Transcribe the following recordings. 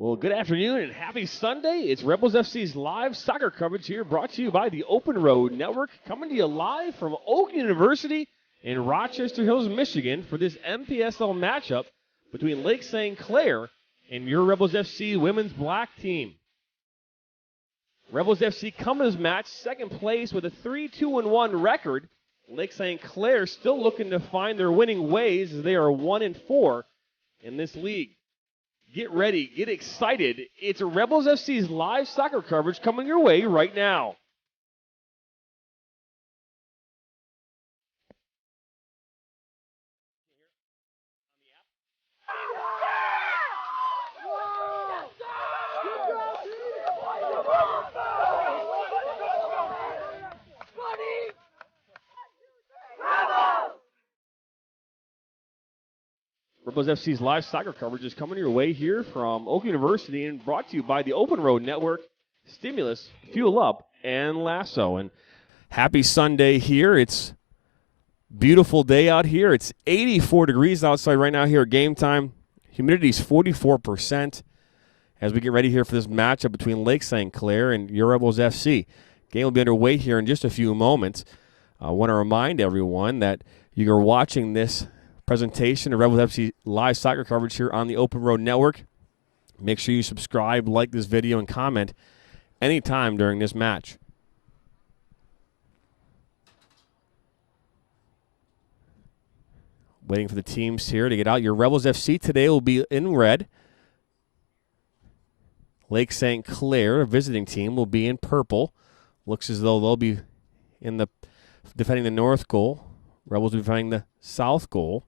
Well, good afternoon and happy Sunday. It's Rebels FC's live soccer coverage here, brought to you by the Open Road Network, coming to you live from Oak University in Rochester Hills, Michigan, for this MPSL matchup between Lake St. Clair and your Rebels FC women's black team. Rebels FC come to this match second place with a 3-2-1 record. Lake St. Clair still looking to find their winning ways as they are 1-4 in this league. Get ready, get excited. It's Rebels FC's live soccer coverage coming your way right now. Rebels FC's live soccer coverage is coming your way here from Oak University and brought to you by the Open Road Network, Stimulus, Fuel Up, and Lasso. And happy Sunday here. It's beautiful day out here. It's 84 degrees outside right now here at game time. Humidity's 44% as we get ready here for this matchup between Lake St. Clair and your Rebels FC. Game will be underway here in just a few moments. I want to remind everyone that you are watching this presentation of Rebels FC live soccer coverage here on the Open Road Network. Make sure you subscribe, like this video, and comment anytime during this match. Waiting for the teams here to get out. Your Rebels FC today will be in red. Lake St. Clair, a visiting team, will be in purple. Looks as though they'll be defending the north goal. Rebels will be defending the south goal.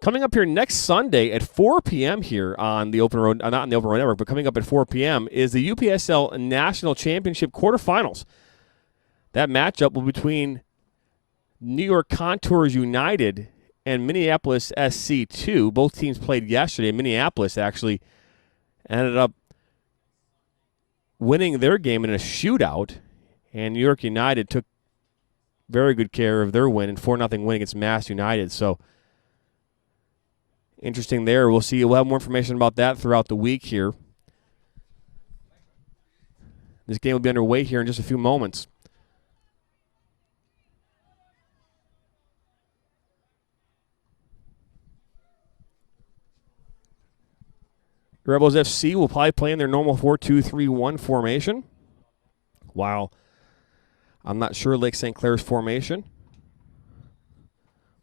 Coming up here next Sunday at 4 p.m. here on the Open Road, not on the Open Road Network, but coming up at 4 p.m. is the UPSL National Championship quarterfinals. That matchup will be between New York Contours United and Minneapolis SC2. Both teams played yesterday. Minneapolis actually ended up winning their game in a shootout, and New York United took very good care of their win, and 4-0 win against Mass United. So interesting there. We'll see. We'll have more information about that throughout the week here. This game will be underway here in just a few moments. Rebels FC will probably play in their normal 4-2-3-1 formation, while I'm not sure Lake St. Clair's formation.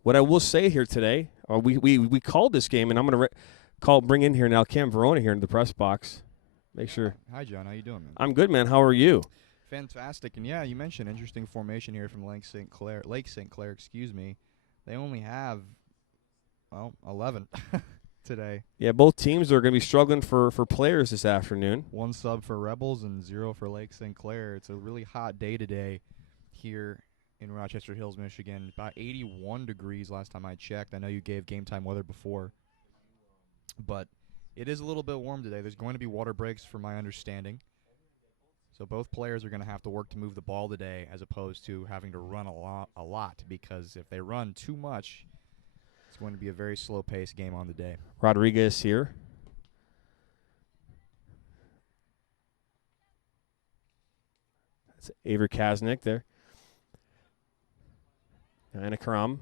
What I will say here today, we called this game, and I'm going to bring in here now Cam Verona here in the press box. Make sure. Hi, John. How you doing, man? I'm good, man. How are you? Fantastic. And yeah, you mentioned interesting formation here from Lake St. Clair. Excuse me. They only have 11 today. Yeah, both teams are going to be struggling for players this afternoon. 1 sub for Rebels and 0 for Lake St. Clair. It's a really hot day today here in Rochester Hills, Michigan. About 81 degrees last time I checked. I know you gave game time weather before, but it is a little bit warm today. There's going to be water breaks from my understanding. So both players are going to have to work to move the ball today as opposed to having to run a lot, because if they run too much, it's going to be a very slow-paced game on the day. Rodriguez here. That's Avery Kaznick there. Anna Karam.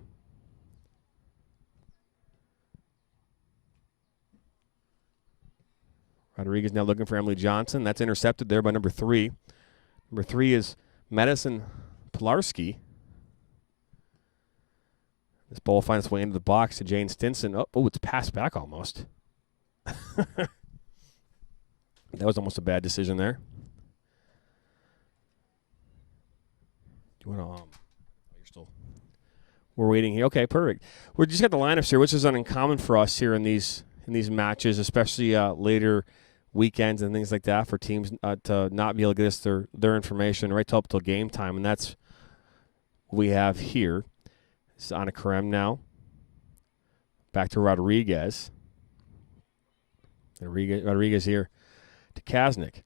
Rodriguez now looking for Emily Johnson. That's intercepted there by number 3. Number 3 is Madison Pilarski. This ball finds its way into the box to Jane Stinson. Oh, it's passed back almost. That was almost a bad decision there. Do you want to? You're still. We're waiting here. Okay, perfect. We just got the lineups here, which is uncommon for us here in these matches, especially later weekends and things like that, for teams to not be able to get us their information right up till game time, and that's what we have here. It's Anna Karem now. Back to Rodriguez. Rodriguez here to Kaznick.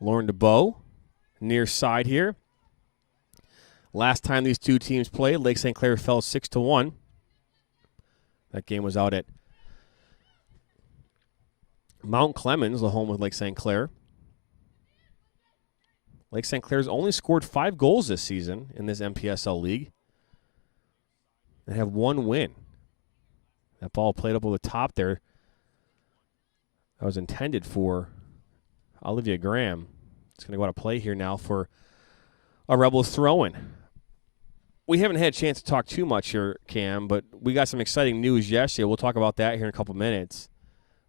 Lauren DeBow, near side here. Last time these two teams played, Lake St. Clair fell 6-1. That game was out at Mount Clemens, the home with Lake St. Clair. Lake St. Clair's only scored 5 goals this season in this MPSL league. They have 1 win. That ball played up over the top there. That was intended for Olivia Graham. It's going to go out of play here now for a Rebels throw-in. We haven't had a chance to talk too much here, Cam, but we got some exciting news yesterday. We'll talk about that here in a couple minutes.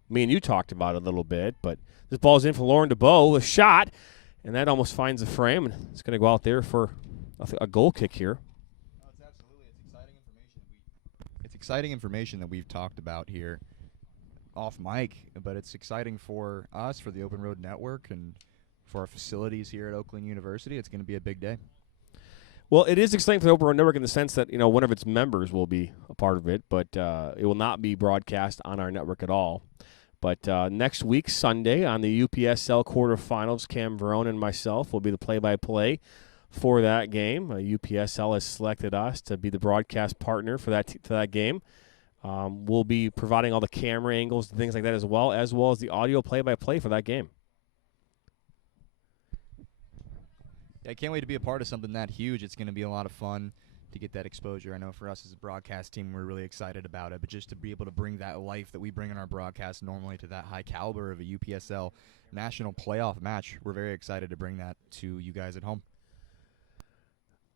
Me and you talked about it a little bit, but this ball's in for Lauren DeBow, a shot, and that almost finds the frame, and it's going to go out there for a goal kick here. It's absolutely. It's exciting information that we've talked about here off mic, but it's exciting for us, for the Open Road Network, and for our facilities here at Oakland University. It's going to be a big day. Well, it is exciting for the Open Road Network in the sense that, one of its members will be a part of it, but it will not be broadcast on our network at all. But next week, Sunday, on the UPSL quarterfinals, Cam Verone and myself will be the play-by-play for that game. UPSL has selected us to be the broadcast partner for that game. We'll be providing all the camera angles and things like that as well as the audio play-by-play for that game. I can't wait to be a part of something that huge. It's going to be a lot of fun to get that exposure. I know for us as a broadcast team, we're really excited about it, but just to be able to bring that life that we bring in our broadcast normally to that high caliber of a UPSL national playoff match, we're very excited to bring that to you guys at home.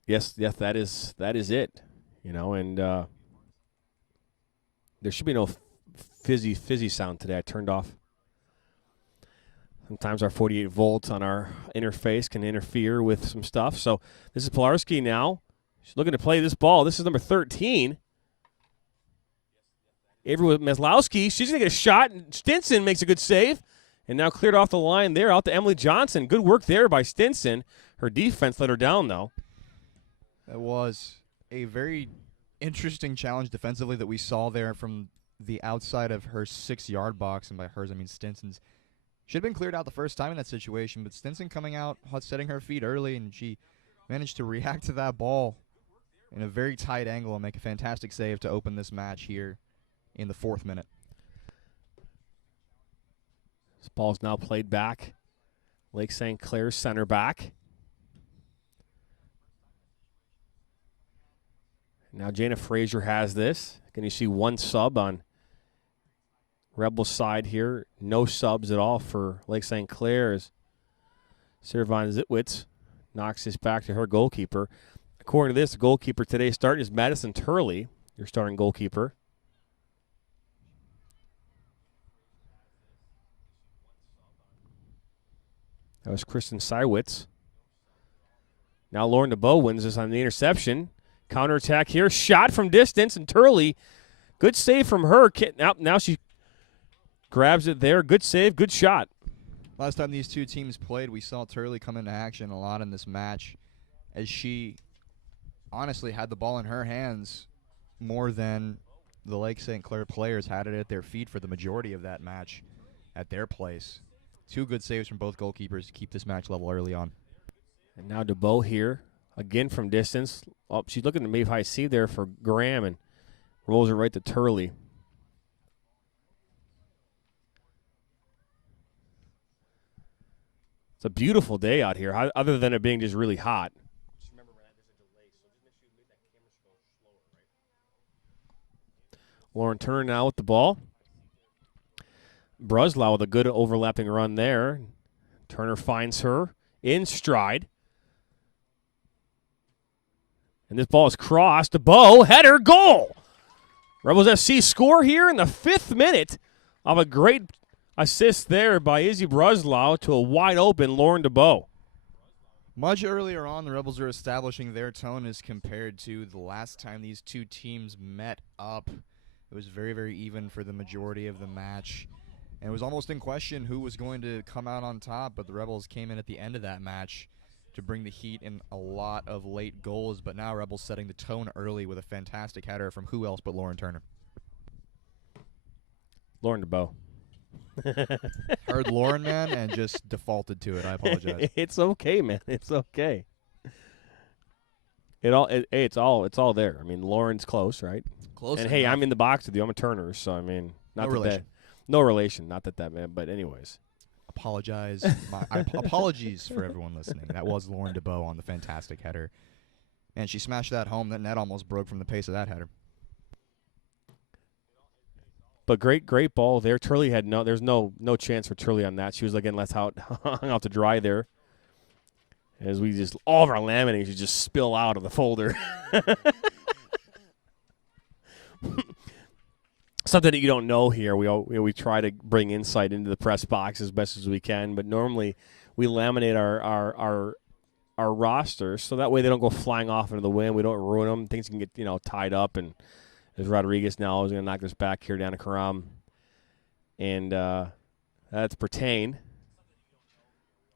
Yes, that is it. And there should be no fizzy sound today. I turned off. Sometimes our 48 volts on our interface can interfere with some stuff. So this is Pilarski now. She's looking to play this ball. This is number 13. Avery Meslowski. She's going to get a shot. Stinson makes a good save. And now cleared off the line there out to Emily Johnson. Good work there by Stinson. Her defense let her down, though. That was a very interesting challenge defensively that we saw there from the outside of her 6-yard box. And by hers, I mean Stinson's. Should have been cleared out the first time in that situation, but Stinson coming out, setting her feet early, and she managed to react to that ball in a very tight angle and make a fantastic save to open this match here in the 4th minute. This ball's now played back. Lake St. Clair's center back. Now Jana Frazier has this. Can you see one sub on Rebels side here? No subs at all for Lake St. Clair as Sarah Von Zitwitz knocks this back to her goalkeeper. According to this, the goalkeeper today starting is Madison Turley, your starting goalkeeper. That was Kristen Seiwitz. Now Lauren DeBow wins this on the interception. Counterattack here. Shot from distance, and Turley, good save from her. Now she grabs it there. Good save, good shot. Last time these two teams played, we saw Turley come into action a lot in this match as she honestly had the ball in her hands more than the Lake St. Clair players had it at their feet for the majority of that match at their place. 2 good saves from both goalkeepers to keep this match level early on. And now DeBow here, again from distance. Oh, she's looking to maybe high C there for Graham and rolls it right to Turley. It's a beautiful day out here, other than it being just really hot. Lauren Turner now with the ball. Bruslau with a good overlapping run there. Turner finds her in stride. And this ball is crossed. DeBow, header, goal! Rebels FC score here in the 5th minute of a great assist there by Izzy Bruslau to a wide-open Lauren DeBow. Much earlier on, the Rebels are establishing their tone as compared to the last time these two teams met up. It was very, very even for the majority of the match. And it was almost in question who was going to come out on top, but the Rebels came in at the end of that match to bring the heat in a lot of late goals. But now Rebels setting the tone early with a fantastic header from who else but Lauren Turner. Lauren DeBow. Heard Lauren, man, and just defaulted to it. I apologize. It's okay, man. It's okay. It's all there. I mean, Lauren's close, right? Close And enough. hey, I'm in the box with you. I'm a Turner, so I mean, No relation. No relation. Not that man. But anyways, Apologize. Apologies for everyone listening. That was Lauren DeBow on the fantastic header, and she smashed that home. That net almost broke from the pace of that header. but great ball there. Turley had there's no chance for Turley on that. She was again hung out to dry there. As we just all of our laminations just spill out of the folder. Something that you don't know here. We try to bring insight into the press box as best as we can, but normally we laminate our roster so that way they don't go flying off into the wind. We don't ruin them. Things can get tied up. And as Rodriguez now is going to knock this back here down to Karam, and that's Pertain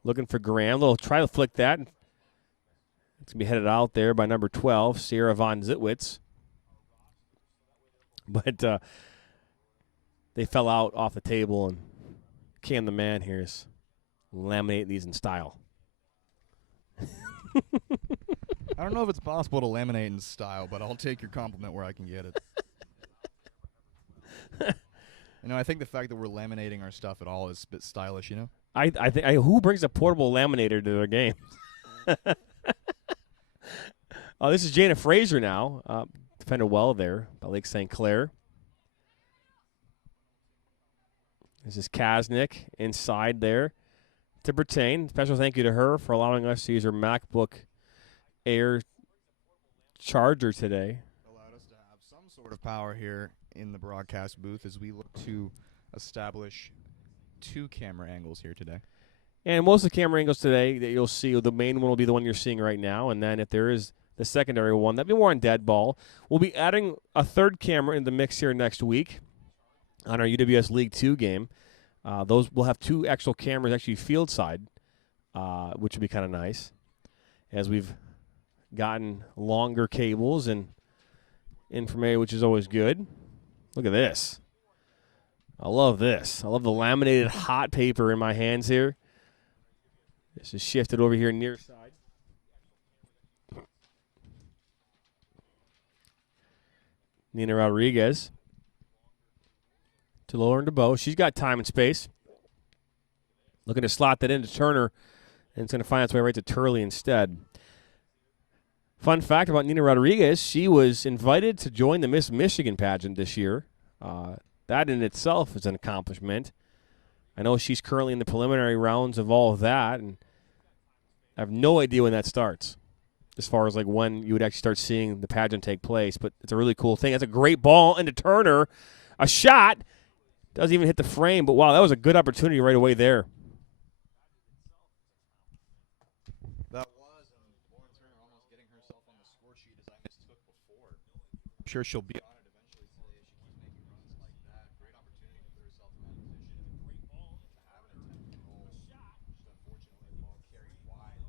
looking for Graham. They'll try to flick that. It's going to be headed out there by number 12, Sierra Von Zitwitz. But they fell out off the table, and Cam the man here is laminating these in style. I don't know if it's possible to laminate in style, but I'll take your compliment where I can get it. I think the fact that we're laminating our stuff at all is a bit stylish, I think who brings a portable laminator to their game? This is Jana Fraser now. Defended well there by Lake St. Clair. This is Kaznick inside there to Pertain. Special thank you to her for allowing us to use her MacBook Air charger today. Allowed us to have some sort of power here in the broadcast booth as we look to establish 2 camera angles here today. And most of the camera angles today that you'll see, the main one will be the one you're seeing right now, and then if there is the secondary one, that'd be more on dead ball. We'll be adding a third camera in the mix here next week on our UWS League 2 game. Those will have 2 actual cameras, actually field side, which would be kind of nice, as we've gotten longer cables and information, which is always good. Look at this. I love this. I love the laminated hot paper in my hands here. This is shifted over here near side. Nina Rodriguez to Lauren DeBow. She's got time and space. Looking to slot that into Turner, and it's going to find its way right to Turley instead. Fun fact about Nina Rodriguez, she was invited to join the Miss Michigan pageant this year. That in itself is an accomplishment. I know she's currently in the preliminary rounds of all of that, and I have no idea when that starts, as far as like when you would actually start seeing the pageant take place. But it's a really cool thing. That's a great ball into Turner. A shot. Doesn't even hit the frame, but wow, that was a good opportunity right away there. That was, and Lauren Turner almost getting herself on the score sheet as I mistook before. I'm sure she'll be on it eventually today if she keeps making runs like that. Great opportunity to put herself in that position. Great ball to have an attempted goal. Just unfortunately, the ball carried wide.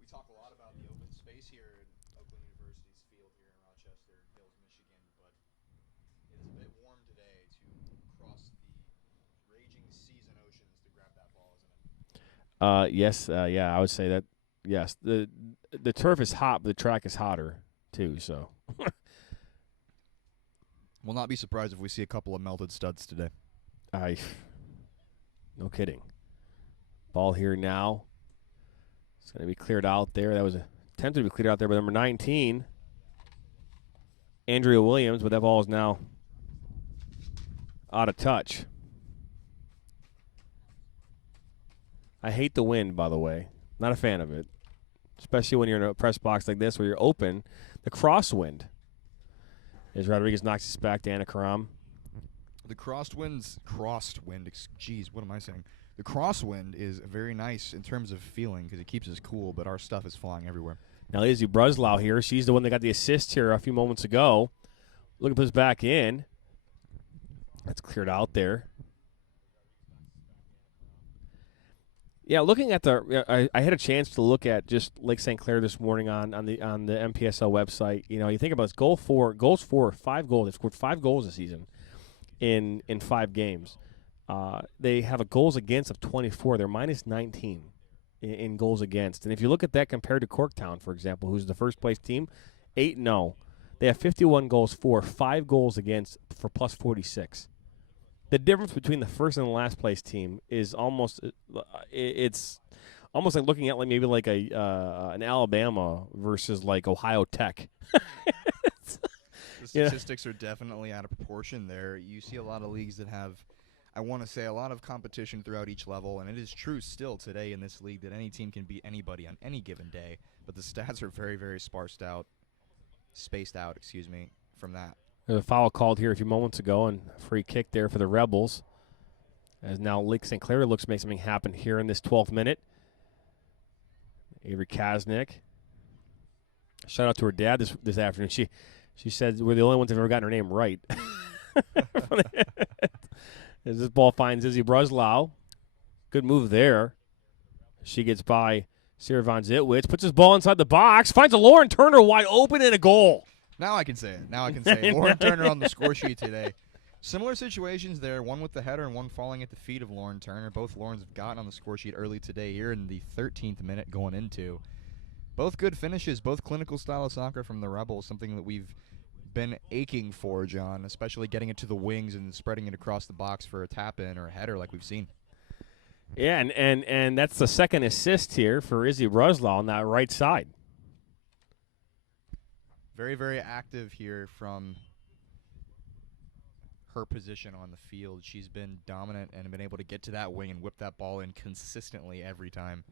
We talk a lot about the open space here at Oakland University's field here in Rochester Hills, Michigan, but it is a bit warm today to cross the raging seas and oceans to grab that ball, isn't it? Yes, I would say that. Yes, the turf is hot, but the track is hotter too. So, We'll not be surprised if we see a couple of melted studs today. No kidding. Ball here now. It's going to be cleared out there. That was attempted to be cleared out there by number 19, Andrea Williams, but that ball is now out of touch. I hate the wind, by the way. Not a fan of it, especially when you're in a press box like this where you're open. The crosswind, as Rodriguez knocks this back to Anna Karam. The crosswind, what am I saying? The crosswind is very nice in terms of feeling because it keeps us cool, but our stuff is flying everywhere. Now, Izzy Bruslau here. She's the one that got the assist here a few moments ago. Looking to put this back in. That's cleared out there. Yeah, looking at I had a chance to look at just Lake St. Clair this morning on the MPSL website. You think about this goals for 5 goals. They've scored 5 goals this season in 5 games. They have a goals against of 24. They're minus 19 in goals against. And if you look at that compared to Corktown, for example, who's the first place team, 8-0. They have 51 goals for, 5 goals against for plus 46. The difference between the first and the last place team is almost it's almost like looking at like maybe like an Alabama versus like Ohio Tech. The statistics are definitely out of proportion there. You see a lot of leagues that have, I want to say, a lot of competition throughout each level, and it is true still today in this league that any team can beat anybody on any given day, but the stats are very, very spaced out, from that. There's a foul called here a few moments ago, and a free kick there for the Rebels. As now Lake St. Clair looks to make something happen here in this 12th minute. Avery Kaznick. Shout out to her dad this afternoon. She said we're the only ones that have ever gotten her name right. As this ball finds Izzy Bruslau. Good move there. She gets by Sarah Von Zitwitz, puts his ball inside the box, finds a Lauren Turner wide open and a goal. Now I can say it. Lauren Turner on the score sheet today. Similar situations there, one with the header and one falling at the feet of Lauren Turner. Both Laurens have gotten on the score sheet early today here in the 13th minute going into. Both good finishes, both clinical style of soccer from the Rebels, something that we've been aching for, John, especially getting it to the wings and spreading it across the box for a tap-in or a header like we've seen. Yeah, and that's the second assist here for Izzy Bruslau on that right side. Very, very active here from her position on the field. She's been dominant and been able to get to that wing and whip that ball in consistently every time.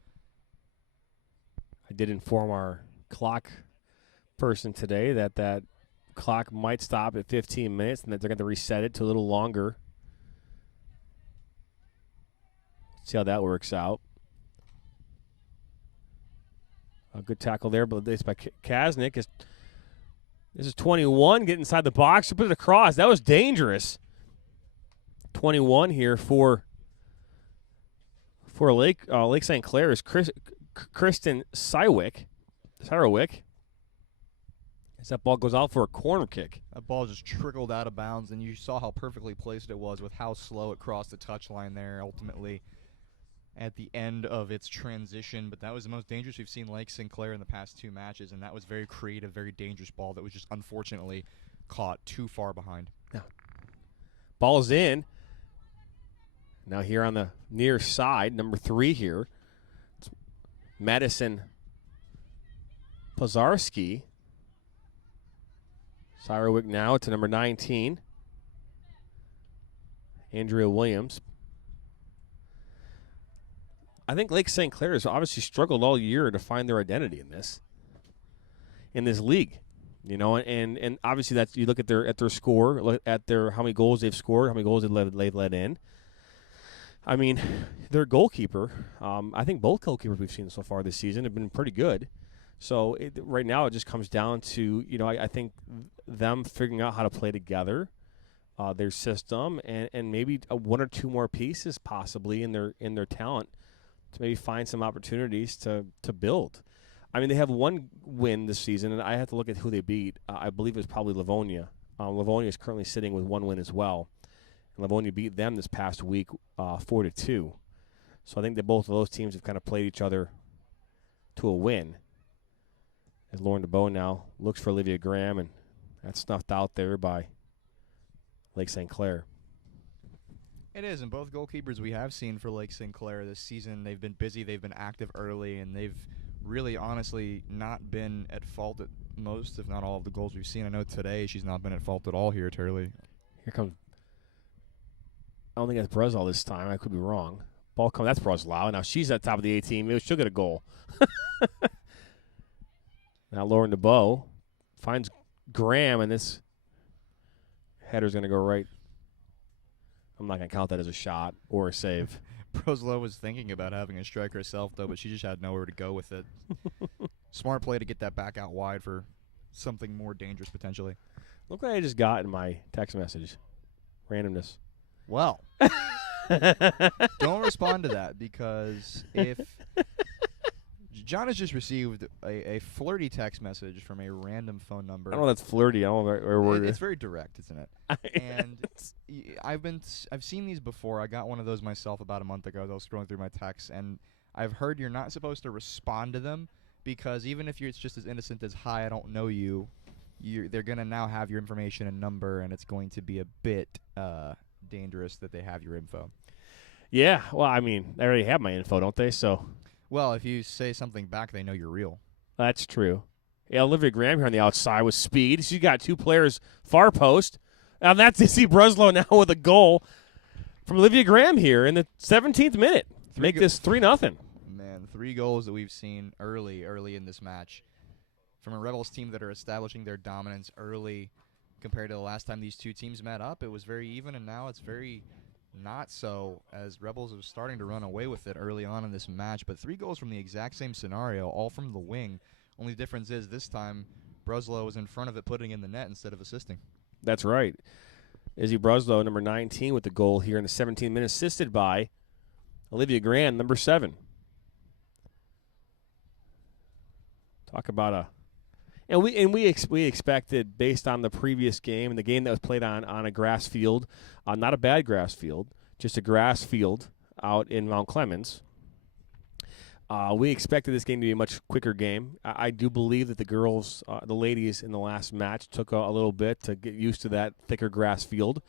I did inform our clock person today that clock might stop at 15 minutes and that they're going to reset it to a little longer. See how that works out. A good tackle there, but this by Kaznick. This is 21, get inside the box to put it across. That was dangerous. 21 here for Lake St. Clair is Kristen Sywick. As that ball goes out for a corner kick. That ball just trickled out of bounds, and you saw how perfectly placed it was with how slow it crossed the touchline there ultimately at the end of its transition. But that was the most dangerous we've seen Lake St. Clair in the past 2 matches, and that was very creative, very dangerous ball that was just unfortunately caught too far behind. Yeah. Ball's in. Now here on the near side, number 3 here, it's Madison Pozarski. Syrowick now to number 19. Andrea Williams. I think Lake St. Clair has obviously struggled all year to find their identity in this league. You know, and obviously that's, you look at their score, look at their how many goals they've scored, how many goals they've let in. I mean, their goalkeeper, I think both goalkeepers we've seen so far this season have been pretty good. So right now it just comes down to, you know, I think them figuring out how to play together, their system, and maybe 1 or 2 more pieces possibly in their talent to maybe find some opportunities to build. I mean, they have 1 win this season, and I have to look at who they beat. I believe it was probably Livonia. Livonia is currently sitting with 1 win as well. And Livonia beat them this past week 4-2. So I think that both of those teams have kind of played each other to a win. As Lauren DeBow now looks for Olivia Graham, and that's snuffed out there by Lake St. Clair. It is, and both goalkeepers we have seen for Lake St. Clair this season, they've been busy, they've been active early, and they've really honestly not been at fault at most, if not all, of the goals we've seen. I know today she's not been at fault at all here, Turley. Here comes, I don't think that's Bruslau this time. I could be wrong. Ball comes, that's Bruslau. Now she's at the top of the 18. Maybe she'll get a goal. Now Lauren DeBow finds Graham, and this header's going to go right. I'm not going to count that as a shot or a save. Bruslau was thinking about having a strike herself, though, but she just had nowhere to go with it. Smart play to get that back out wide for something more dangerous, potentially. Look what I just got in my text message. Randomness. Well, don't respond to that, because if John has just received a flirty text message from a random phone number. I don't know if that's flirty. I don't know where it's very direct, isn't it? And I've seen these before. I got one of those myself about a month ago. I was scrolling through my texts, and I've heard you're not supposed to respond to them, because even if it's just as innocent as, "Hi, I don't know you," they're going to now have your information and number, and it's going to be a bit dangerous that they have your info. Yeah, well, I mean, they already have my info, don't they? So Well, if you say something back, they know you're real. that's true. Yeah, Olivia Graham here on the outside with speed. She's got 2 players far post. And that's Izzy Bruslow now with a goal from Olivia Graham here in the 17th minute. Make this 3-0. Man, 3 goals that we've seen early in this match from a Rebels team that are establishing their dominance early compared to the last time these two teams met up. It was very even, and now it's very not so, as Rebels are starting to run away with it early on in this match. But 3 goals from the exact same scenario, all from the wing. Only difference is this time Bruslow was in front of it, putting in the net instead of assisting. That's right. Izzy Bruslow, number 19, with the goal here in the 17th minute, assisted by Olivia Graham, number 7. Talk about a... And we expected, based on the previous game and the game that was played on a grass field, not a bad grass field, just a grass field out in Mount Clemens. We expected this game to be a much quicker game. I do believe that the girls, the ladies in the last match, took a little bit to get used to that thicker grass field.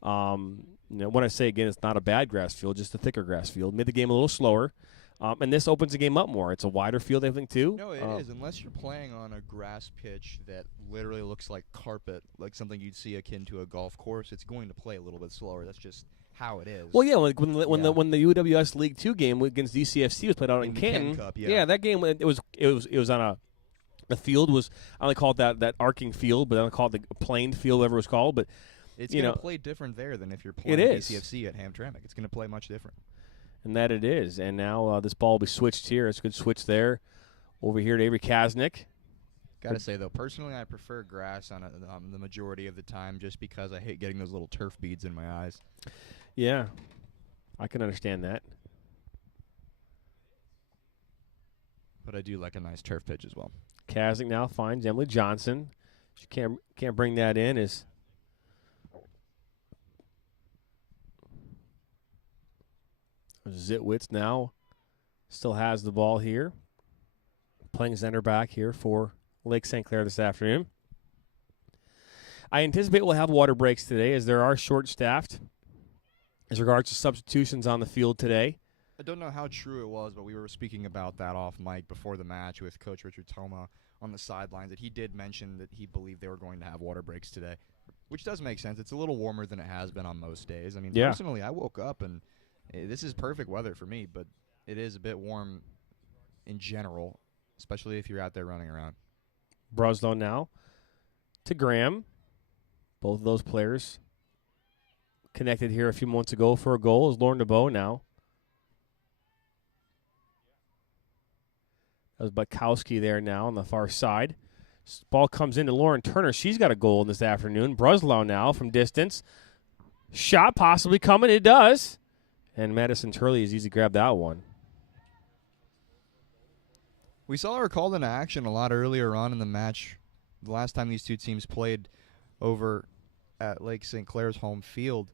When I say, again, it's not a bad grass field, just a thicker grass field. Made the game a little slower. And this opens the game up more. It's a wider field, I think, too. No, it is. Unless you're playing on a grass pitch that literally looks like carpet, like something you'd see akin to a golf course, it's going to play a little bit slower. That's just how it is. Well, yeah, like when the UWS League 2 game against DCFC was played out in Canton. Cup, yeah, that game it was on the field was, I only call it that arcing field, but I don't call it the planed field, whatever it was called. But it's going to play different there than if you're playing DCFC at Hamtramck. It's going to play much different. And that it is. And now this ball will be switched here. It's a good switch there. Over here to Avery Kaznick. Got to say, though, personally, I prefer grass on the majority of the time just because I hate getting those little turf beads in my eyes. Yeah, I can understand that. But I do like a nice turf pitch as well. Kaznick now finds Emily Johnson. She can't bring that in. Zitwitz now still has the ball here. Playing center back here for Lake St. Clair this afternoon. I anticipate we'll have water breaks today as there are short-staffed as regards to substitutions on the field today. I don't know how true it was, but we were speaking about that off mic before the match with Coach Richard Toma on the sidelines, that he did mention that he believed they were going to have water breaks today, which does make sense. It's a little warmer than it has been on most days. I mean, personally, I woke up and this is perfect weather for me, but it is a bit warm in general, especially if you're out there running around. Bruslow now to Graham. Both of those players connected here a few months ago for a goal is Lauren DeBow now. That was Bukowski there now on the far side. Ball comes into Lauren Turner. She's got a goal this afternoon. Bruslow now from distance. Shot possibly coming. It does. And Madison Turley has easy grabbed that one. We saw her called into action a lot earlier on in the match. The last time these two teams played over at Lake St. Clair's home field.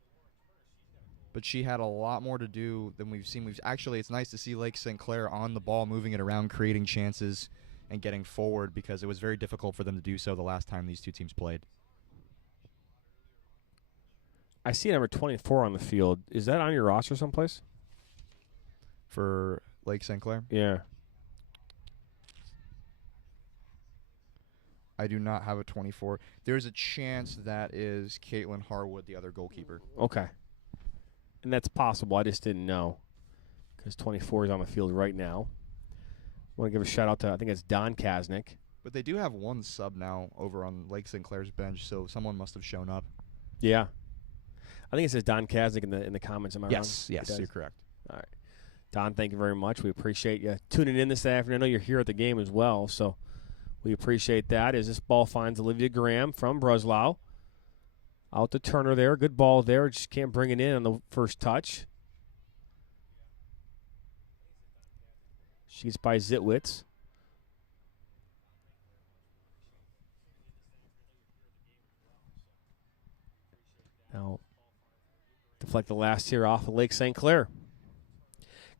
But she had a lot more to do than we've seen. It's nice to see Lake St. Clair on the ball, moving it around, creating chances, and getting forward, because it was very difficult for them to do so the last time these two teams played. I see number 24 on the field. Is that on your roster someplace? For Lake St. Clair? Yeah. I do not have a 24. There's a chance that is Caitlin Harwood, the other goalkeeper. Okay. And that's possible. I just didn't know because 24 is on the field right now. I want to give a shout-out to, I think it's Don Kaznick. But they do have one sub now over on Lake St. Clair's bench, so someone must have shown up. Yeah. I think it says Don Kaznick in the comments. Am I wrong? Yes, you're correct. All right. Don, thank you very much. We appreciate you tuning in this afternoon. I know you're here at the game as well, so we appreciate that. As this ball finds Olivia Graham from Bruslow. Out to Turner there. Good ball there. Just can't bring it in on the first touch. She's by Zitwitz. Now, deflect the last here off of Lake St. Clair.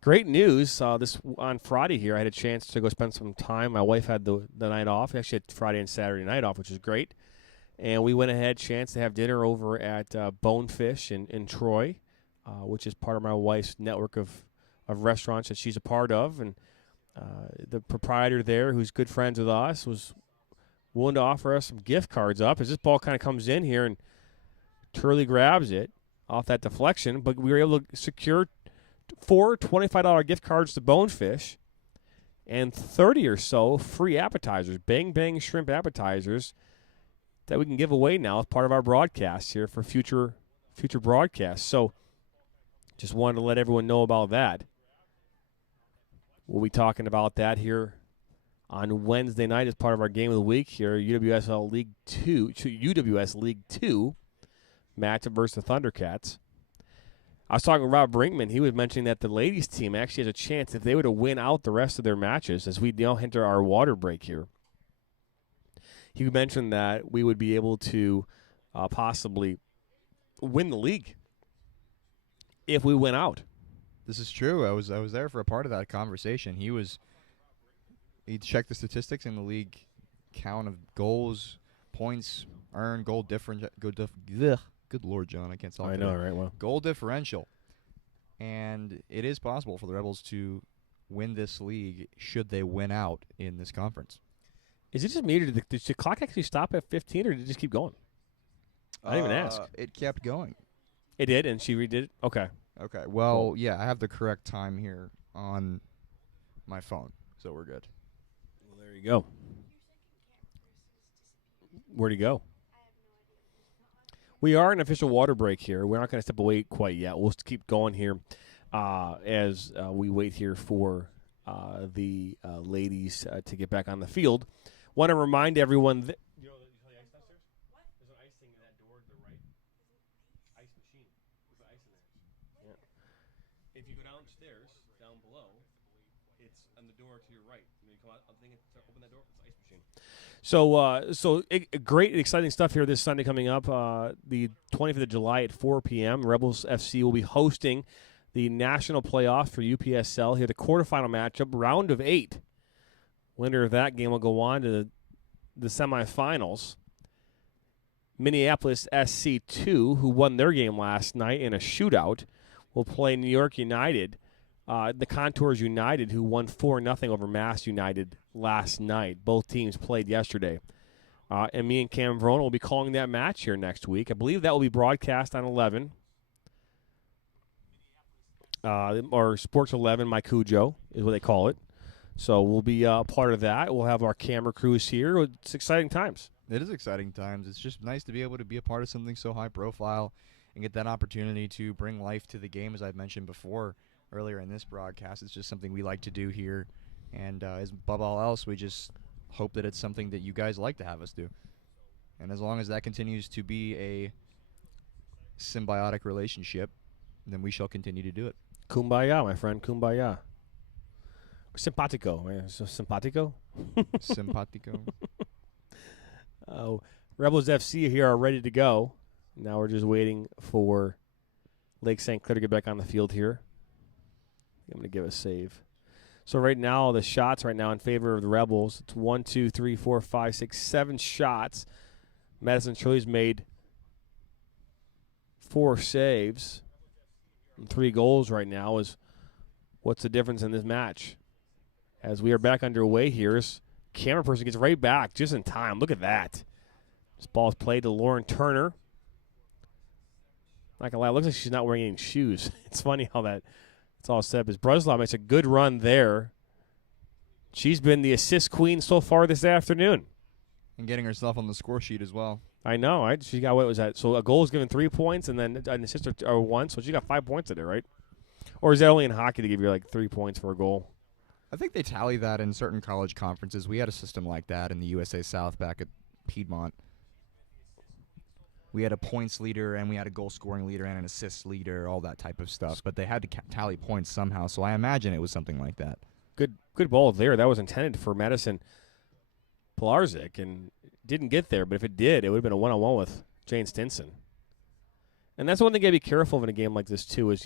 Great news. This on Friday here, I had a chance to go spend some time. My wife had the night off. Actually had Friday and Saturday night off, which is great. And we went ahead, chance to have dinner over at Bonefish in Troy, which is part of my wife's network of restaurants that she's a part of. And the proprietor there, who's good friends with us, was willing to offer us some gift cards up as this ball kind of comes in here, and Turley grabs it off that deflection. But we were able to secure 4 $25 gift cards to Bonefish and 30 or so free appetizers, Bang Bang shrimp appetizers, that we can give away now as part of our broadcast here for future broadcasts. So just wanted to let everyone know about that. We'll be talking about that here on Wednesday night as part of our game of the week here, UWS League 2 matchup versus the Thundercats. I was talking to Rob Brinkman. He was mentioning that the ladies' team actually has a chance if they were to win out the rest of their matches as we now enter our water break here. He mentioned that we would be able to possibly win the league if we win out. This is true. I was there for a part of that conversation. He checked the statistics in the league count of goals, points earned, goal difference. Good Lord, John, I can't talk. I know, right? Well, goal differential, and it is possible for the Rebels to win this league should they win out in this conference. Is it just me, or did the clock actually stop at 15, or did it just keep going? I didn't even ask. It kept going. It did, and she redid it? Okay. Okay. Well, yeah, I have the correct time here on my phone, so we're good. Well, there you go. Where'd he go? We are in official water break here. We're not going to step away quite yet. We'll keep going here as we wait here for the ladies to get back on the field. Want to remind everyone that you know the ice downstairs? What? There's an ice thing in that door to the right. Ice machine. There's ice in there. Yeah. If you go downstairs, down below, it's on the door to your right. You come out, open that door. It's an ice machine. So great, exciting stuff here this Sunday coming up. The 25th of July at 4 p.m. Rebels FC will be hosting the national playoffs for UPSL here, the quarterfinal matchup, round of 8. Winner of that game will go on to the semifinals. Minneapolis SC2, who won their game last night in a shootout, will play New York United. The Contours United, who won 4-0 over Mass United last night. Both teams played yesterday. And me and Cam Verona will be calling that match here next week. I believe that will be broadcast on 11. Or Sports 11, my Cujo is what they call it. So we'll be a part of that. We'll have our camera crews here. It's exciting times. It is exciting times. It's just nice to be able to be a part of something so high profile and get that opportunity to bring life to the game, as I've mentioned before earlier in this broadcast. It's just something we like to do here. And as above all else, we just hope that it's something that you guys like to have us do. And as long as that continues to be a symbiotic relationship, then we shall continue to do it. Kumbaya, my friend, kumbaya. Simpatico. Simpatico? Simpatico. Rebels FC here are ready to go. Now we're just waiting for Lake St. Clair to get back on the field here. I'm going to give a save. So right now, the shots right now in favor of the Rebels. It's 1, 2, 3, 4, 5, 6, 7 shots. Madison Shirley's made 4 saves. And 3 goals right now is what's the difference in this match. As we are back underway here, this camera person gets right back just in time. Look at that. This ball is played to Lauren Turner. Not gonna lie, it looks like she's not wearing any shoes. It's funny how it's all set up. As Breslov makes a good run there. She's been the assist queen so far this afternoon. And getting herself on the score sheet as well. I know, right? She got, what was that? So a goal was given 3 points and then an assist or 1, so she got 5 points in it, right? Or is that only in hockey to give you like 3 points for a goal? I think they tally that in certain college conferences. We had a system like that in the USA South back at Piedmont. We had a points leader, and we had a goal-scoring leader and an assist leader, all that type of stuff. But they had to tally points somehow, so I imagine it was something like that. Good ball there. That was intended for Madison Pilarczyk, and didn't get there. But if it did, it would have been a one-on-one with Jane Stinson. And that's one thing you got to be careful of in a game like this, too, is,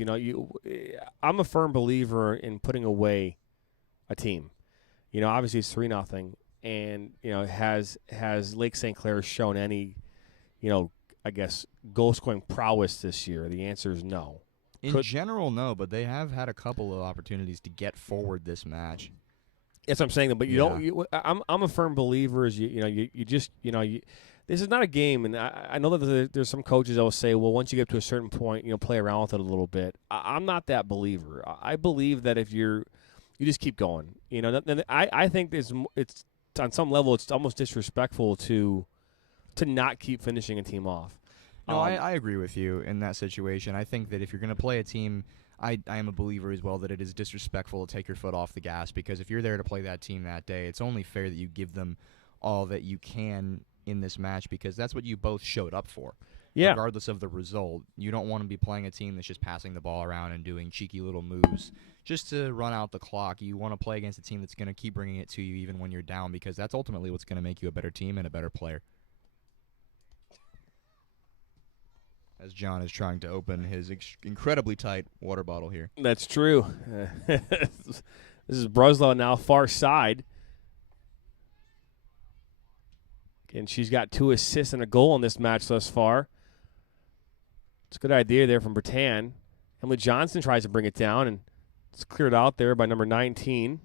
I'm a firm believer in putting away a team. Obviously it's 3-0, and, has Lake St. Clair shown any I guess, goal-scoring prowess this year? The answer is no. In general, no, but they have had a couple of opportunities to get forward this match. That's what I'm saying. But you don't. I'm a firm believer. This is not a game, and I know that there's some coaches that will say, well, once you get to a certain point, play around with it a little bit. I'm not that believer. I believe that if you just keep going. I think it's on some level it's almost disrespectful to not keep finishing a team off. No, I agree with you in that situation. I think that if you're going to play a team, I am a believer as well that it is disrespectful to take your foot off the gas, because if you're there to play that team that day, it's only fair that you give them all that you can in this match, because that's what you both showed up for. Yeah. Regardless of the result, you don't want to be playing a team that's just passing the ball around and doing cheeky little moves just to run out the clock. You want to play against a team that's going to keep bringing it to you even when you're down, because that's ultimately what's going to make you a better team and a better player. As John is trying to open his incredibly tight water bottle here. That's true. This is Bruslow now, far side. And she's got 2 assists and a goal in this match thus far. It's a good idea there from Bertan. Emily Johnson tries to bring it down, and it's cleared out there by number 19,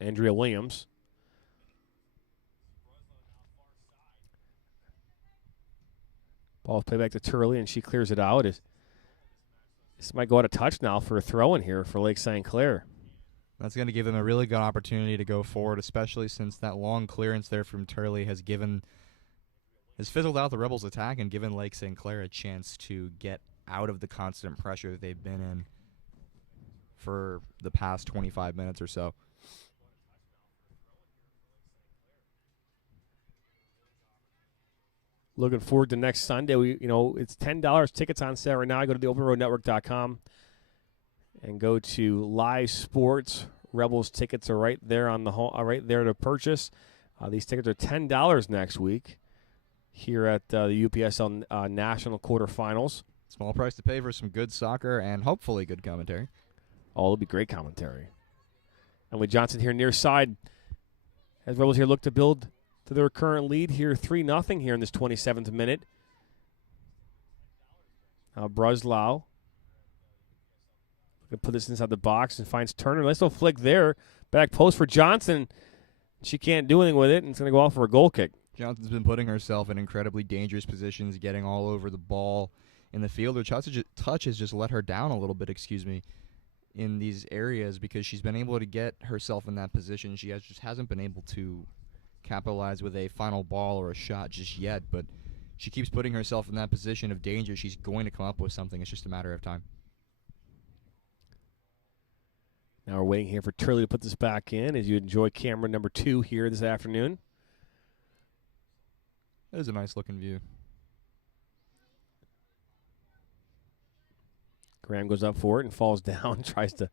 Andrea Williams. Ball play back to Turley, and she clears it out. This might go out of touch now for a throw in here for Lake St. Clair. That's going to give them a really good opportunity to go forward, especially since that long clearance there from Turley has fizzled out the Rebels' attack and given Lake St. Clair a chance to get out of the constant pressure that they've been in for the past 25 minutes or so. Looking forward to next Sunday. It's $10 tickets on sale right now. Go to the openroadnetwork.com and go to live sports. Rebels tickets are right there on the right there to purchase. These tickets are $10 next week here at the UPSL National Quarterfinals. Small price to pay for some good soccer and hopefully good commentary. Oh, it'll be great commentary. Emily Johnson here near side as Rebels here look to build to their current lead here, 3-0 here in this 27th minute. Bruslow going to put this inside the box and finds Turner. Nice little flick there. Back post for Johnson. She can't do anything with it, and it's going to go out for a goal kick. Johnson's been putting herself in incredibly dangerous positions, getting all over the ball in the field. Her touch has just let her down a little bit, in these areas, because she's been able to get herself in that position. She just hasn't been able to capitalize with a final ball or a shot just yet, but she keeps putting herself in that position of danger. She's going to come up with something. It's just a matter of time. Now we're waiting here for Turley to put this back in as you enjoy camera number 2 here this afternoon. That is a nice looking view. Graham goes up for it and falls down. Tries to.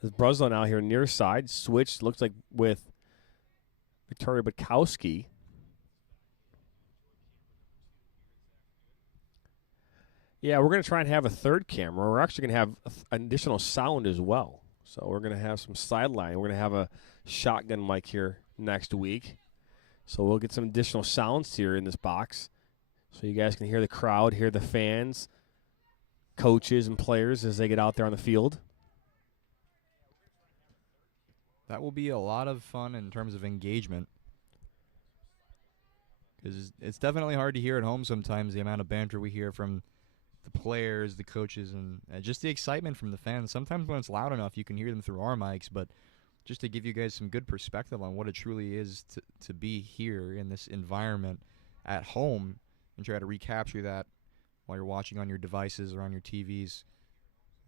There's Bruslow now here near side. Switch looks like with Victoria Bukowski. Yeah, we're going to try and have a third camera. We're actually going to have additional sound as well. So we're going to have some sideline. We're going to have a shotgun mic here next week. So we'll get some additional sounds here in this box so you guys can hear the crowd, hear the fans, coaches, and players as they get out there on the field. That will be a lot of fun in terms of engagement, because it's definitely hard to hear at home sometimes, the amount of banter we hear from the players, the coaches, and just the excitement from the fans. Sometimes when it's loud enough, you can hear them through our mics, but just to give you guys some good perspective on what it truly is to be here in this environment at home and try to recapture that while you're watching on your devices or on your TVs,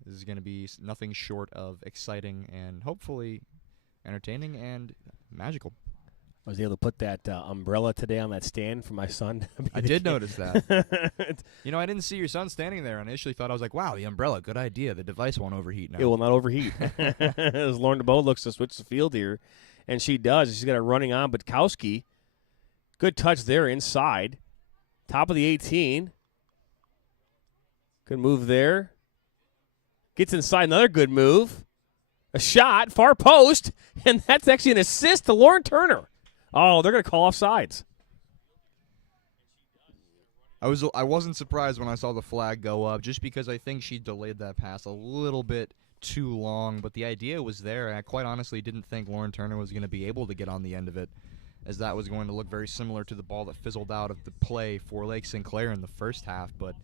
this is going to be nothing short of exciting and hopefully entertaining and magical. I was able to put that umbrella today on that stand for my son. I did notice that. I didn't see your son standing there. I initially thought, I was like, wow, the umbrella, good idea. The device won't overheat now. It will not overheat. As Lauren DeBow looks to switch the field here, and she does. She's got it running on. Bukowski, good touch there inside. Top of the 18. Good move there. Gets inside, another good move. A shot, far post, and that's actually an assist to Lauren Turner. Oh, they're going to call offsides. I wasn't surprised when I saw the flag go up, just because I think she delayed that pass a little bit too long. But the idea was there, and I quite honestly didn't think Lauren Turner was going to be able to get on the end of it, as that was going to look very similar to the ball that fizzled out of the play for Lake St. Clair in the first half. But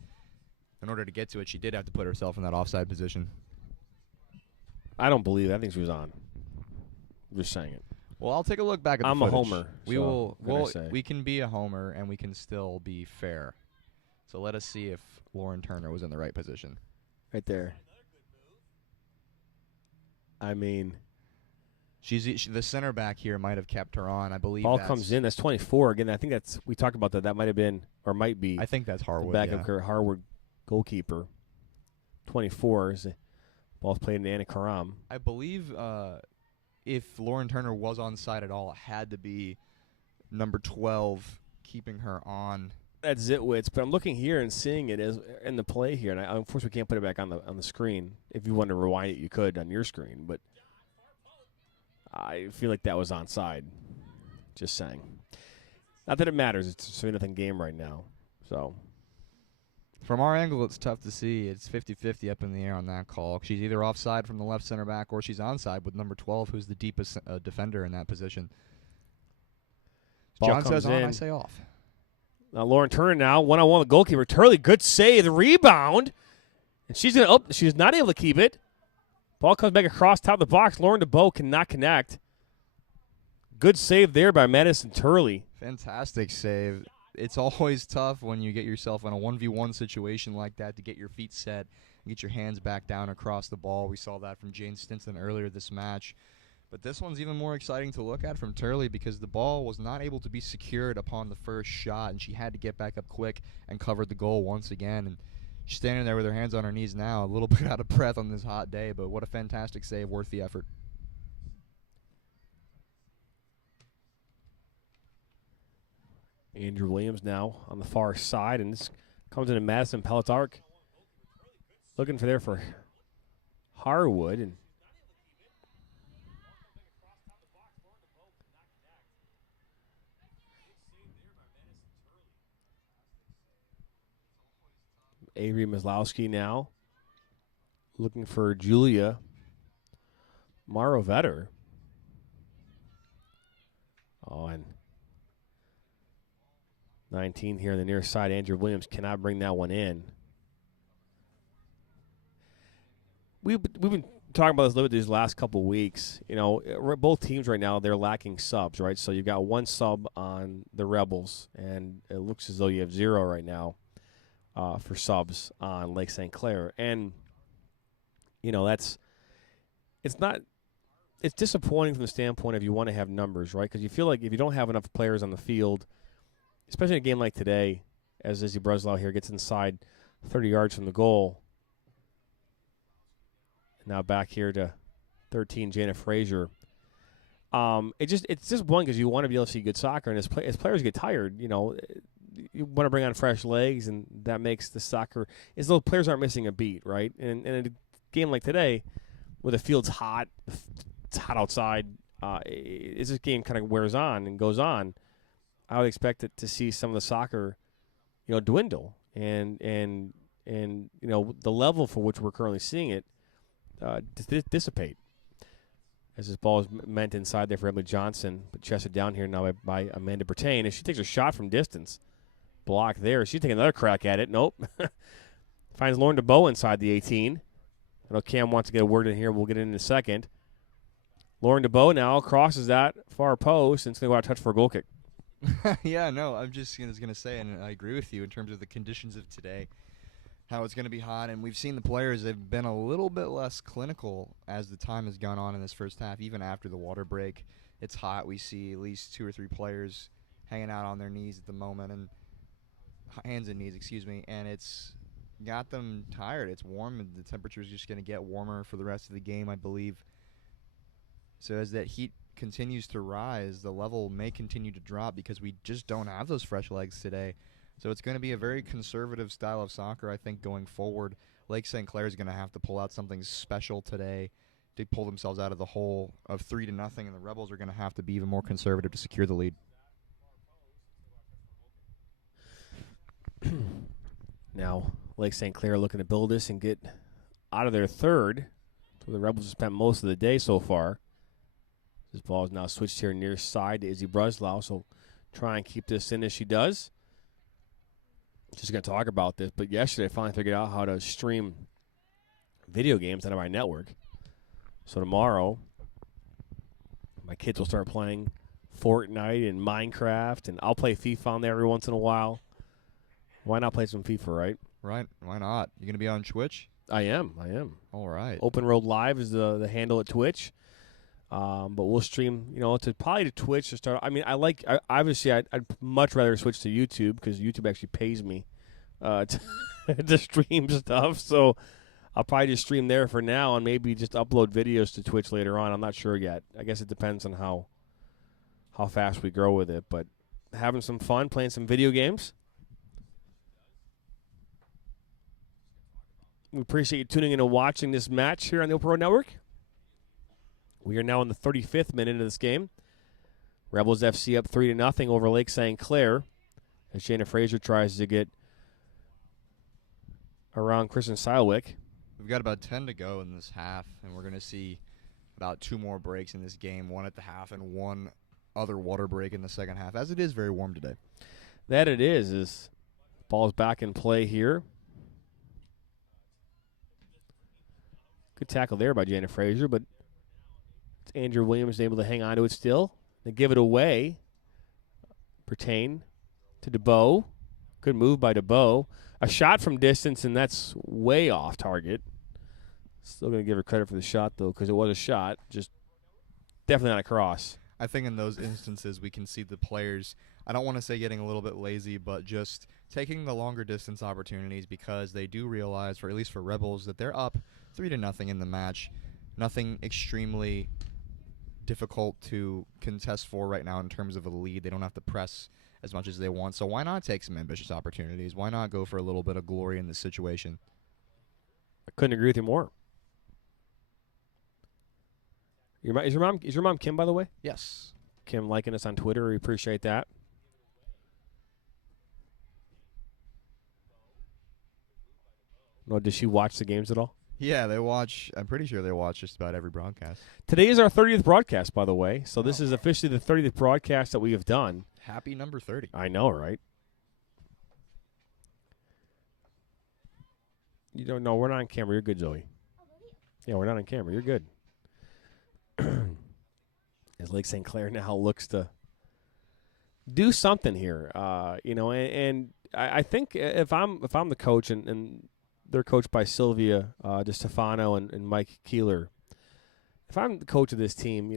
in order to get to it, she did have to put herself in that offside position. I don't believe it. I think she was on. I'm just saying it. Well, I'll take a look back at the I'm footage. a homer. We can be a homer, and we can still be fair. So let us see if Lauren Turner was in the right position. Right there. I mean, she's the center back here might have kept her on. I believe ball comes in. That's 24 again. I think we talked about that. That might have been or might be. I think that's Harwood. The backup Harwood goalkeeper. 24 is the ball's played in Anna Karam. I believe if Lauren Turner was onside at all, it had to be number 12 keeping her on. That's Zitwitz, but I'm looking here and seeing it as in the play here, and unfortunately we can't put it back on the screen. If you want to rewind it, you could on your screen, but I feel like that was onside. Just saying. Not that it matters. It's a 3-0 game right now. So from our angle, it's tough to see. It's 50-50 up in the air on that call. She's either offside from the left center back, or she's onside with number 12, who's the deepest defender in that position. Ball John comes says on, in. I say off. Now Lauren Turner now, one-on-one with goalkeeper Turley. Good save. The rebound. And she's not able to keep it. Ball comes back across top of the box. Lauren DeBow cannot connect. Good save there by Madison Turley. Fantastic save. It's always tough when you get yourself in a 1v1 situation like that to get your feet set and get your hands back down across the ball. We saw that from Jane Stinson earlier this match. But this one's even more exciting to look at from Turley because the ball was not able to be secured upon the first shot, and she had to get back up quick and covered the goal once again. And she's standing there with her hands on her knees now, a little bit out of breath on this hot day, but what a fantastic save, worth the effort. Andrew Williams now on the far side, and this comes into Madison Pellets-Arc. Looking for Harwood, and Avery Maslowski now looking for Julia Marovetter. Oh, and 19 here on the near side. Andrew Williams cannot bring that one in. We've been talking about this a little bit these last couple weeks. You know, both teams right now, they're lacking subs, right? So you've got one sub on the Rebels, and it looks as though you have 0 right now for subs on Lake St. Clair. And, you know, it's disappointing from the standpoint of you want to have numbers, right? Because you feel like if you don't have enough players on the field, especially in a game like today, as Izzy Breslau here gets inside 30 yards from the goal. Now back here to 13, Jana Frazier. It's just one because you want to be able to see good soccer, and as players get tired, you know, you want to bring on fresh legs, and that makes the soccer as though players aren't missing a beat, right? And in a game like today, where the field's hot, it's hot outside, as this game kind of wears on and goes on, I would expect it to see some of the soccer, you know, dwindle, and you know the level for which we're currently seeing it dissipate. As this ball is meant inside there for Emily Johnson, but chested down here now by Amanda Bertain, and she takes a shot from distance. Block there. She's taking another crack at it. Nope. Finds Lauren DeBow inside the 18. I know Cam wants to get a word in here. We'll get in a second. Lauren DeBow now crosses that far post, and it's going to go out touch for a goal kick. Yeah, no, I'm just going to say, and I agree with you in terms of the conditions of today, how it's going to be hot, and we've seen the players have been a little bit less clinical as the time has gone on in this first half, even after the water break. It's hot. We see at least 2 or 3 players hanging out on their knees at the moment, and hands and knees, excuse me, and it's got them tired. It's warm, and the temperature is just going to get warmer for the rest of the game, I believe. So as that heat continues to rise, the level may continue to drop because we just don't have those fresh legs today. So it's going to be a very conservative style of soccer, I think, going forward. Lake St. Clair is going to have to pull out something special today to pull themselves out of the hole of 3-0, and the Rebels are going to have to be even more conservative to secure the lead. Now, Lake St. Clair looking to build this and get out of their third. So the Rebels have spent most of the day so far. This ball is now switched here near side to Izzy Bruslau, so try and keep this in as she does. Just going to talk about this, but yesterday I finally figured out how to stream video games out of my network. So tomorrow, my kids will start playing Fortnite and Minecraft, and I'll play FIFA on there every once in a while. Why not play some FIFA, right? Right. Why not? You going to be on Twitch? I am. All right. Open Road Live is the handle at Twitch. But we'll stream, probably to Twitch to start. I mean, obviously, I'd much rather switch to YouTube because YouTube actually pays me to stream stuff. So I'll probably just stream there for now and maybe just upload videos to Twitch later on. I'm not sure yet. I guess it depends on how fast we grow with it. But having some fun, playing some video games. We appreciate you tuning in and watching this match here on the Open Road Network. We are now in the 35th minute of this game. Rebels FC up 3-0 over Lake St. Clair as Shayna Fraser tries to get around Kristen Seilwick. We've got about 10 to go in this half, and we're going to see about 2 more breaks in this game, one at the half and one other water break in the second half, as it is very warm today. That it is ball's back in play here. Good tackle there by Jana Fraser, but it's Andrew Williams able to hang on to it still. They give it away. Pertain to DeBow. Good move by DeBow. A shot from distance, and that's way off target. Still going to give her credit for the shot, though, because it was a shot. Just definitely not a cross. I think in those instances we can see the players, I don't want to say getting a little bit lazy, but just taking the longer distance opportunities because they do realize, for at least for Rebels, that they're up 3-0 in the match. Nothing extremely difficult to contest for right now in terms of a lead. They don't have to press as much as they want. So why not take some ambitious opportunities? Why not go for a little bit of glory in this situation? I couldn't agree with you more. Is your mom Kim, by the way? Yes. Kim liking us on Twitter. We appreciate that. No, does she watch the games at all? Yeah, they watch. I'm pretty sure they watch just about every broadcast. Today is our 30th broadcast, by the way. So this is officially the 30th broadcast that we have done. Happy number 30. I know, right? You don't know. We're not on camera. You're good, Zoe. Yeah, we're not on camera. You're good. As Lake St. Clair now looks to do something here, and I think if I'm the coach and they're coached by Sylvia DeStefano and Mike Keeler, if I'm the coach of this team,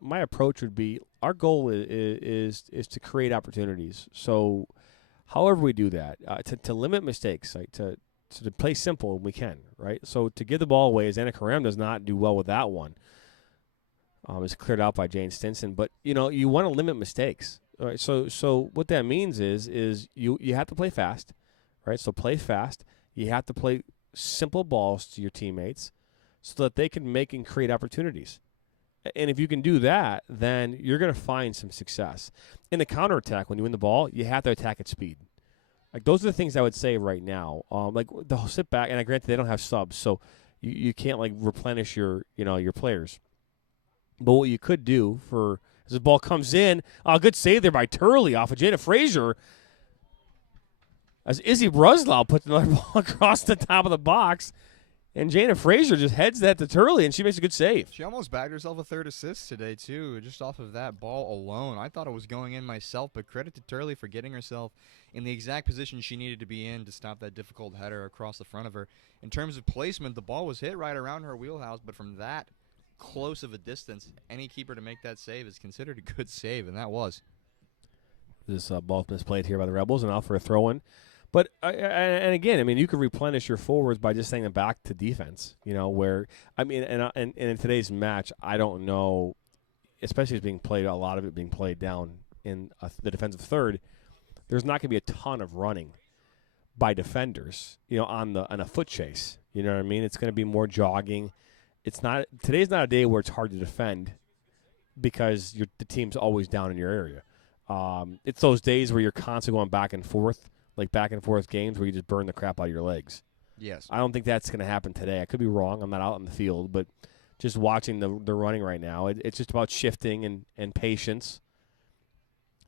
my approach would be our goal is to create opportunities. So, however we do that, to limit mistakes, like to play simple when we can, right? So to give the ball away, as Anna Karam does not do well with that one. It's cleared out by Jane Stinson, but you want to limit mistakes. All right? So what that means is you have to play fast, right? So play fast. You have to play simple balls to your teammates so that they can make and create opportunities. And if you can do that, then you're going to find some success. In the counterattack, when you win the ball, you have to attack at speed. Like those are the things I would say right now. Like they'll sit back, and granted they don't have subs, so you can't like replenish your players. But what you could do as the ball comes in, good save there by Turley off of Jana Fraser. As Izzy Bruslau puts another ball across the top of the box, and Jana Fraser just heads that to Turley, and she makes a good save. She almost bagged herself a third assist today, too, just off of that ball alone. I thought it was going in myself, but credit to Turley for getting herself in the exact position she needed to be in to stop that difficult header across the front of her. In terms of placement, the ball was hit right around her wheelhouse, but from that close of a distance, any keeper to make that save is considered a good save, and that was. This ball's misplayed here by the Rebels, and out for a throw-in. But and again, I mean, you could replenish your forwards by just sending them back to defense. Where and in today's match, I don't know, especially as being played, a lot of it being played down in the defensive third. There's not going to be a ton of running by defenders, on a foot chase. You know what I mean? It's going to be more jogging. Today's not a day where it's hard to defend because the team's always down in your area. It's those days where you're constantly going back and forth. like back and forth games where you just burn the crap out of your legs. Yes. I don't think that's going to happen today. I could be wrong. I'm not out in the field, but just watching the running right now, it's just about shifting and patience,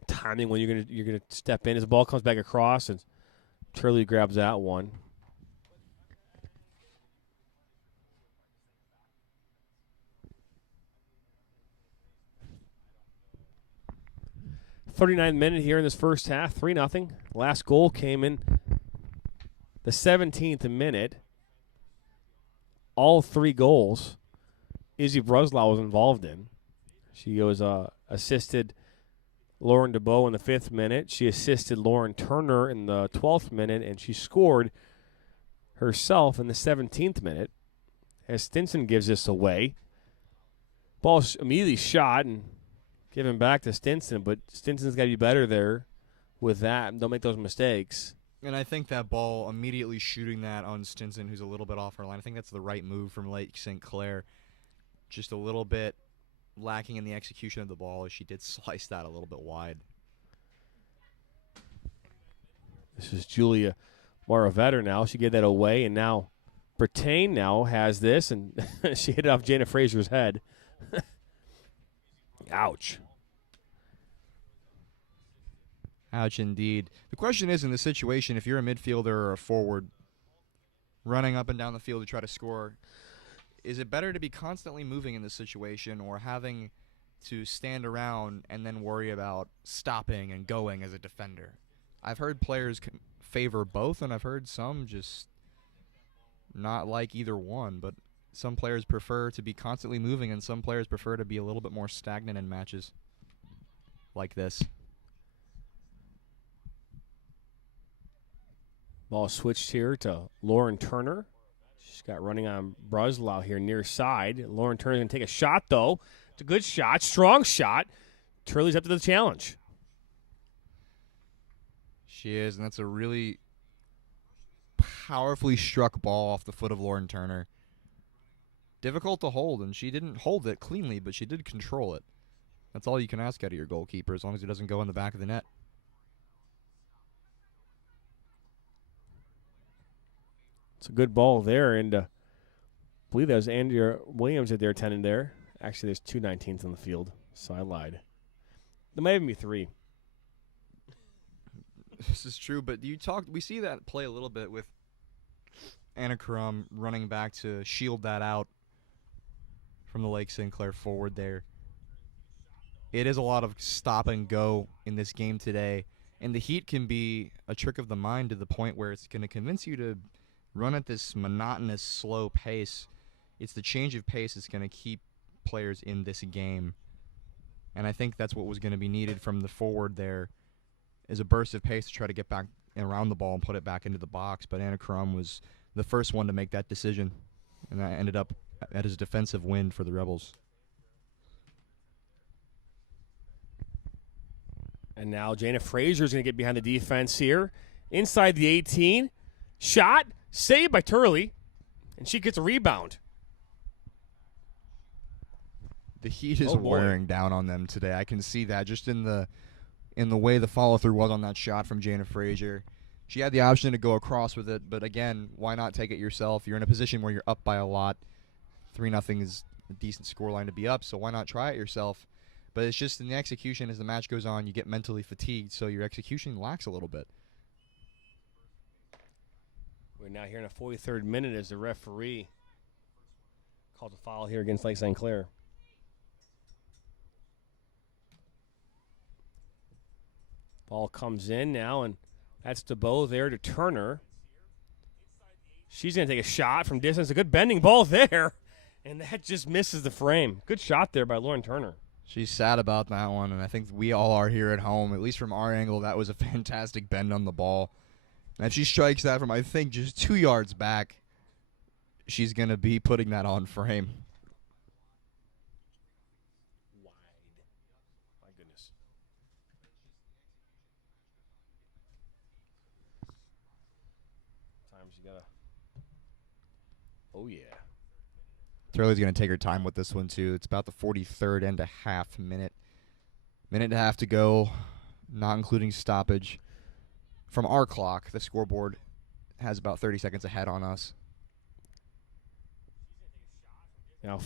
timing when you're gonna step in as the ball comes back across, and Turley grabs that one. .39th minute here in this first half, 3-0. Last goal came in the 17th minute. All 3 goals Izzy Bruslau was involved in. She was assisted Lauren DeBow in the 5th minute. She assisted Lauren Turner in the 12th minute, and she scored herself in the 17th minute as Stinson gives this away. Ball's immediately shot and given back to Stinson, but Stinson's got to be better there with that. Don't make those mistakes. And I think that ball, immediately shooting that on Stinson, who's a little bit off her line, I think that's the right move from Lake St. Clair. Just a little bit lacking in the execution of the ball as she did slice that a little bit wide. This is Julia Moravetter now. She gave that away, and now Bertain now has this, and she hit it off Jana Fraser's head. Ouch. Ouch, indeed. The question is, in this situation, if you're a midfielder or a forward running up and down the field to try to score, is it better to be constantly moving in this situation or having to stand around and then worry about stopping and going as a defender? I've heard players favor both, and I've heard some just not like either one, but some players prefer to be constantly moving, and some players prefer to be a little bit more stagnant in matches like this. Ball switched here to Lauren Turner. She's got running on Bruslau here near side. Lauren Turner's going to take a shot, though. It's a good shot, strong shot. Turley's up to the challenge. She is, and that's a really powerfully struck ball off the foot of Lauren Turner. Difficult to hold, and she didn't hold it cleanly, but she did control it. That's all you can ask out of your goalkeeper, as long as it doesn't go in the back of the net. It's a good ball there, and I believe that was Andrea Williams that they're attending there. Actually, there's 2 19s on the field, so I lied. There might even be 3. This is true, but we see that play a little bit with Anna Crum running back to shield that out from the Lake St. Clair forward there. It is a lot of stop and go in this game today, and the heat can be a trick of the mind to the point where it's going to convince you to run at this monotonous, slow pace. It's the change of pace that's going to keep players in this game. And I think that's what was going to be needed from the forward there, is a burst of pace to try to get back around the ball and put it back into the box. But Anna Crum was the first one to make that decision, and that ended up at his defensive win for the Rebels. And now Jana Fraser's going to get behind the defense here. Inside the 18. Shot. Saved by Turley. And she gets a rebound. The heat is wearing down on them today. I can see that just in the way the follow-through was on that shot from Jana Fraser. She had the option to go across with it, but again, why not take it yourself? You're in a position where you're up by a lot. 3-0 is a decent scoreline to be up, so why not try it yourself? But it's just in the execution, as the match goes on, you get mentally fatigued, so your execution lacks a little bit. We're now here in the 43rd minute as the referee calls a foul here against Lake St. Clair. Ball comes in now, and that's DeBow there to Turner. She's going to take a shot from distance. A good bending ball there, and that just misses the frame. Good shot there by Lauren Turner. She's sad about that one, and I think we all are here at home. At least from our angle, that was a fantastic bend on the ball. And if she strikes that from, I think, just 2 yards back, she's going to be putting that on frame. Wide. My goodness. Times you got to... Oh, yeah. Turley's going to take her time with this one, too. It's about the 43rd and a half minute. Minute and a half to go, not including stoppage. from our clock, the scoreboard has about 30 seconds ahead on us. Now,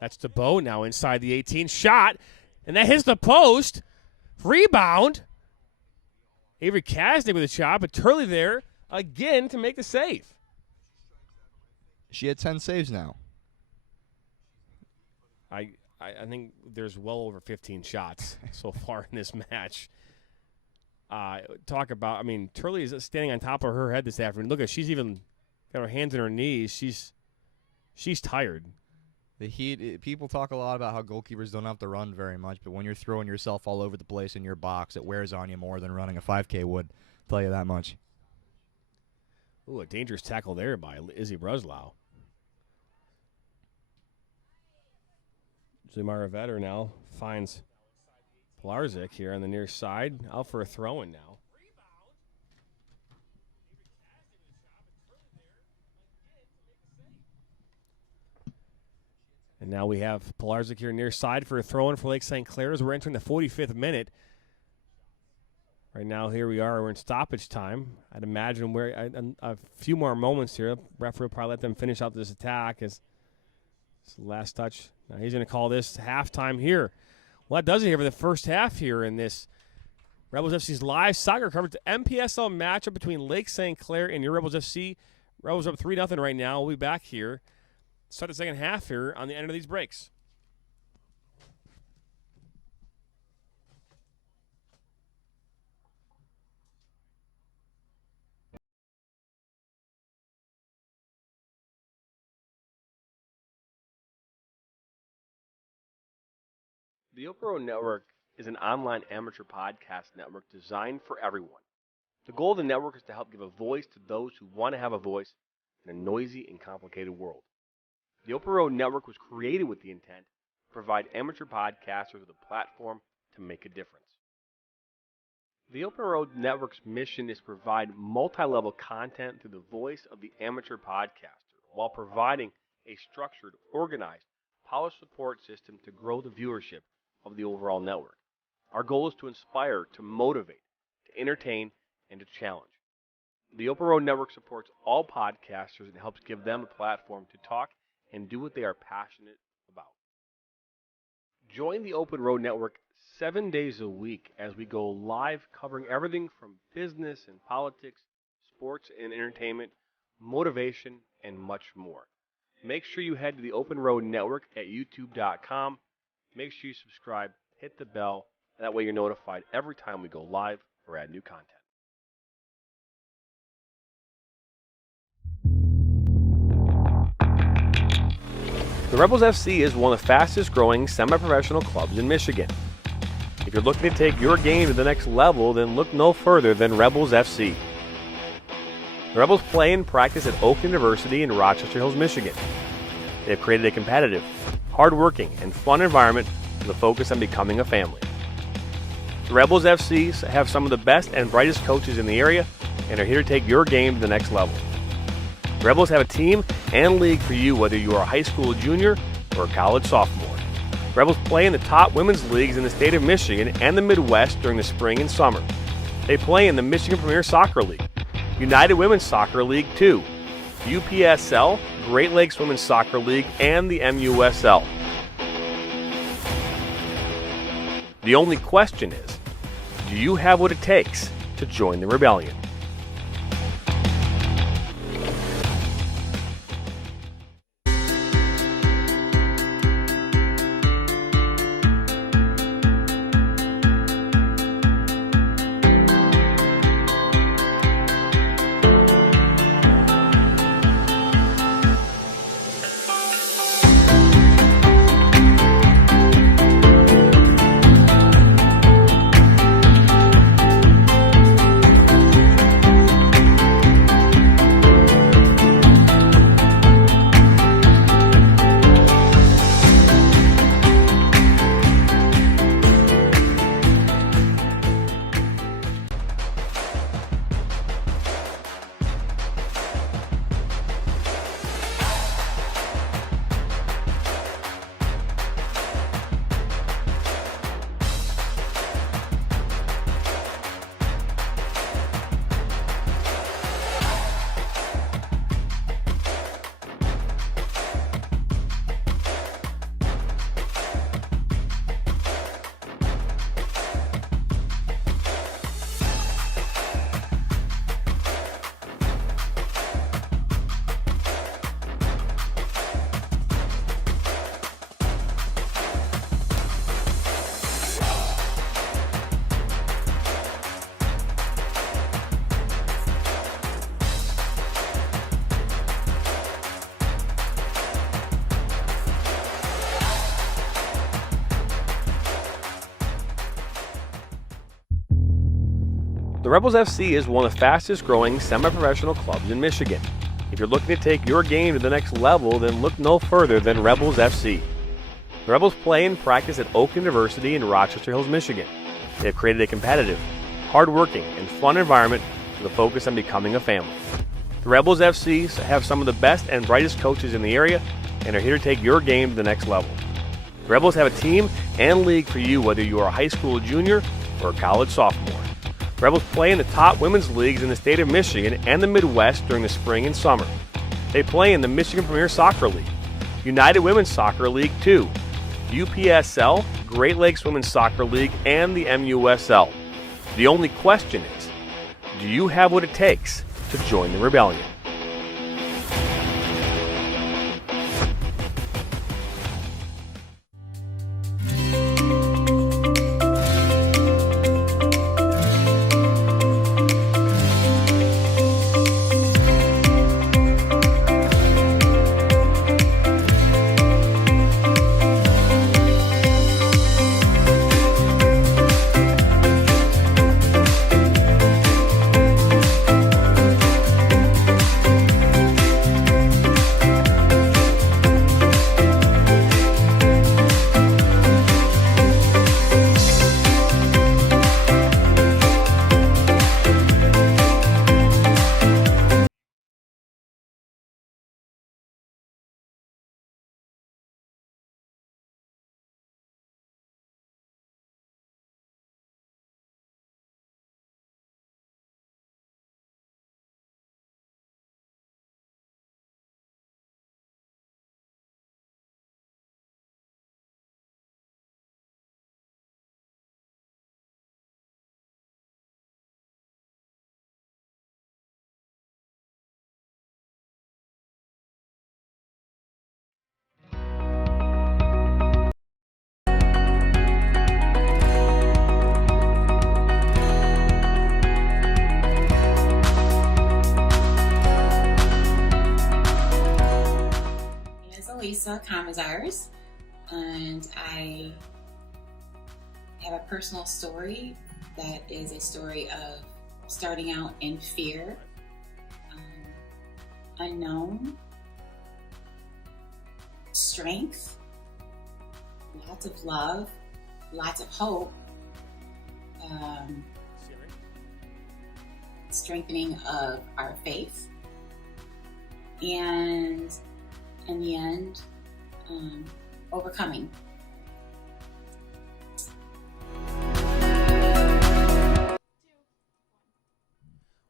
that's DeBow now inside the 18. Shot, and that hits the post. Rebound. Avery Kasnick with a shot, but Turley there again to make the save. She had 10 saves now. I think there's well over 15 shots so far in this match. Turley is standing on top of her head this afternoon. Look, she's even got her hands on her knees. She's tired. The Heat, people talk a lot about how goalkeepers don't have to run very much, but when you're throwing yourself all over the place in your box, it wears on you more than running a 5K would. I'll tell you that much. Ooh, a dangerous tackle there by Izzy Breslau. Zumara Vetter now finds Pilarczyk here on the near side. Out for a throw-in now. And now we have Pilarczyk here near side for a throw-in for Lake St. Clair as we're entering the 45th minute. Right now, here we are. We're in stoppage time. I'd imagine we're a few more moments here. Referee will probably let them finish out this attack as it's the last touch. Now he's going to call this halftime here. Well, that does it here for the first half here in this Rebels FC's live soccer coverage. The MPSL matchup between Lake St. Clair and your Rebels FC. Rebels up 3-0 right now. We'll be back here. Start the second half here on the end of these breaks. The Open Road Network is an online amateur podcast network designed for everyone. The goal of the network is to help give a voice to those who want to have a voice in a noisy and complicated world. The Open Road Network was created with the intent to provide amateur podcasters with a platform to make a difference. The Open Road Network's mission is to provide multi-level content through the voice of the amateur podcaster while providing a structured, organized, polished support system to grow the viewership of the overall network. Our goal is to inspire, to motivate, to entertain, and to challenge. The Open Road Network supports all podcasters and helps give them a platform to talk and do what they are passionate about. Join the Open Road Network 7 days a week as we go live covering everything from business and politics, sports and entertainment, motivation, and much more. Make sure you head to the Open Road Network at youtube.com. Make sure you subscribe, hit the bell, and that way you're notified every time we go live or add new content. The Rebels FC is one of the fastest growing semi-professional clubs in Michigan. If you're looking to take your game to the next level, then look no further than Rebels FC. The Rebels play and practice at Oak University in Rochester Hills, Michigan. They have created a competitive, hard-working, and fun environment with a focus on becoming a family. The Rebels FC have some of the best and brightest coaches in the area and are here to take your game to the next level. The Rebels have a team and league for you whether you are a high school junior or a college sophomore. The Rebels play in the top women's leagues in the state of Michigan and the Midwest during the spring and summer. They play in the Michigan Premier Soccer League, United Women's Soccer League 2, UPSL, Great Lakes Women's Soccer League, and the MUSL. The only question is, do you have what it takes to join the rebellion? The Rebels FC is one of the fastest growing semi-professional clubs in Michigan. If you're looking to take your game to the next level, then look no further than Rebels FC. The Rebels play and practice at Oak University in Rochester Hills, Michigan. They have created a competitive, hard-working, and fun environment with a focus on becoming a family. The Rebels FC have some of the best and brightest coaches in the area and are here to take your game to the next level. The Rebels have a team and league for you whether you are a high school junior or a college sophomore. The Rebels play in the top women's leagues in the state of Michigan and the Midwest during the spring and summer. They play in the Michigan Premier Soccer League, United Women's Soccer League 2, UPSL, Great Lakes Women's Soccer League, and the MUSL. The only question is, do you have what it takes to join the rebellion? Commissars, and I have a personal story that is a story of starting out in fear, unknown, strength, lots of love, lots of hope, strengthening of our faith, and in the end, overcoming.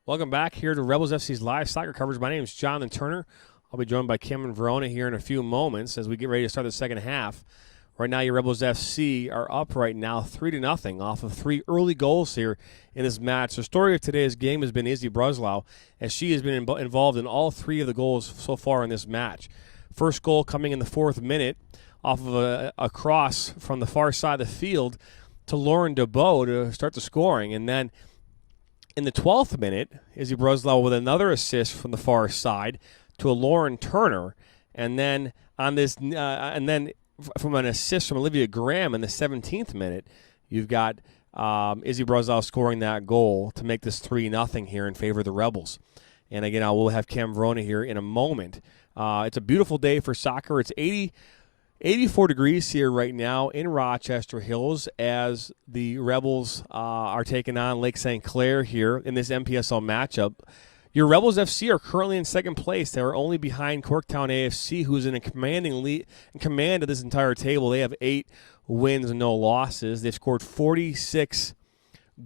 Welcome back here to Rebels FC's live soccer coverage. My name is Jonathan Turner. I'll be joined by Kim and Verona here in a few moments as we get ready to start the second half. Right now, your Rebels FC are up right now 3-0 off of 3 early goals here in this match. The story of today's game has been Izzy Bruslau, as she has been involved in all 3 of the goals so far in this match. First goal coming in the 4th minute off of a cross from the far side of the field to Lauren DeBow to start the scoring. And then in the 12th minute, Izzy Bruslau with another assist from the far side to a Lauren Turner. And then on this, from an assist from Olivia Graham in the 17th minute, you've got Izzy Bruslau scoring that goal to make this 3-0 here in favor of the Rebels. And again, I will have Cam Verona here in a moment. It's a beautiful day for soccer. It's 84 degrees here right now in Rochester Hills as the Rebels are taking on Lake St. Clair here in this MPSL matchup. Your Rebels FC are currently in second place. They are only behind Corktown AFC, who's in a command of this entire table. They have 8 wins and no losses. They've scored 46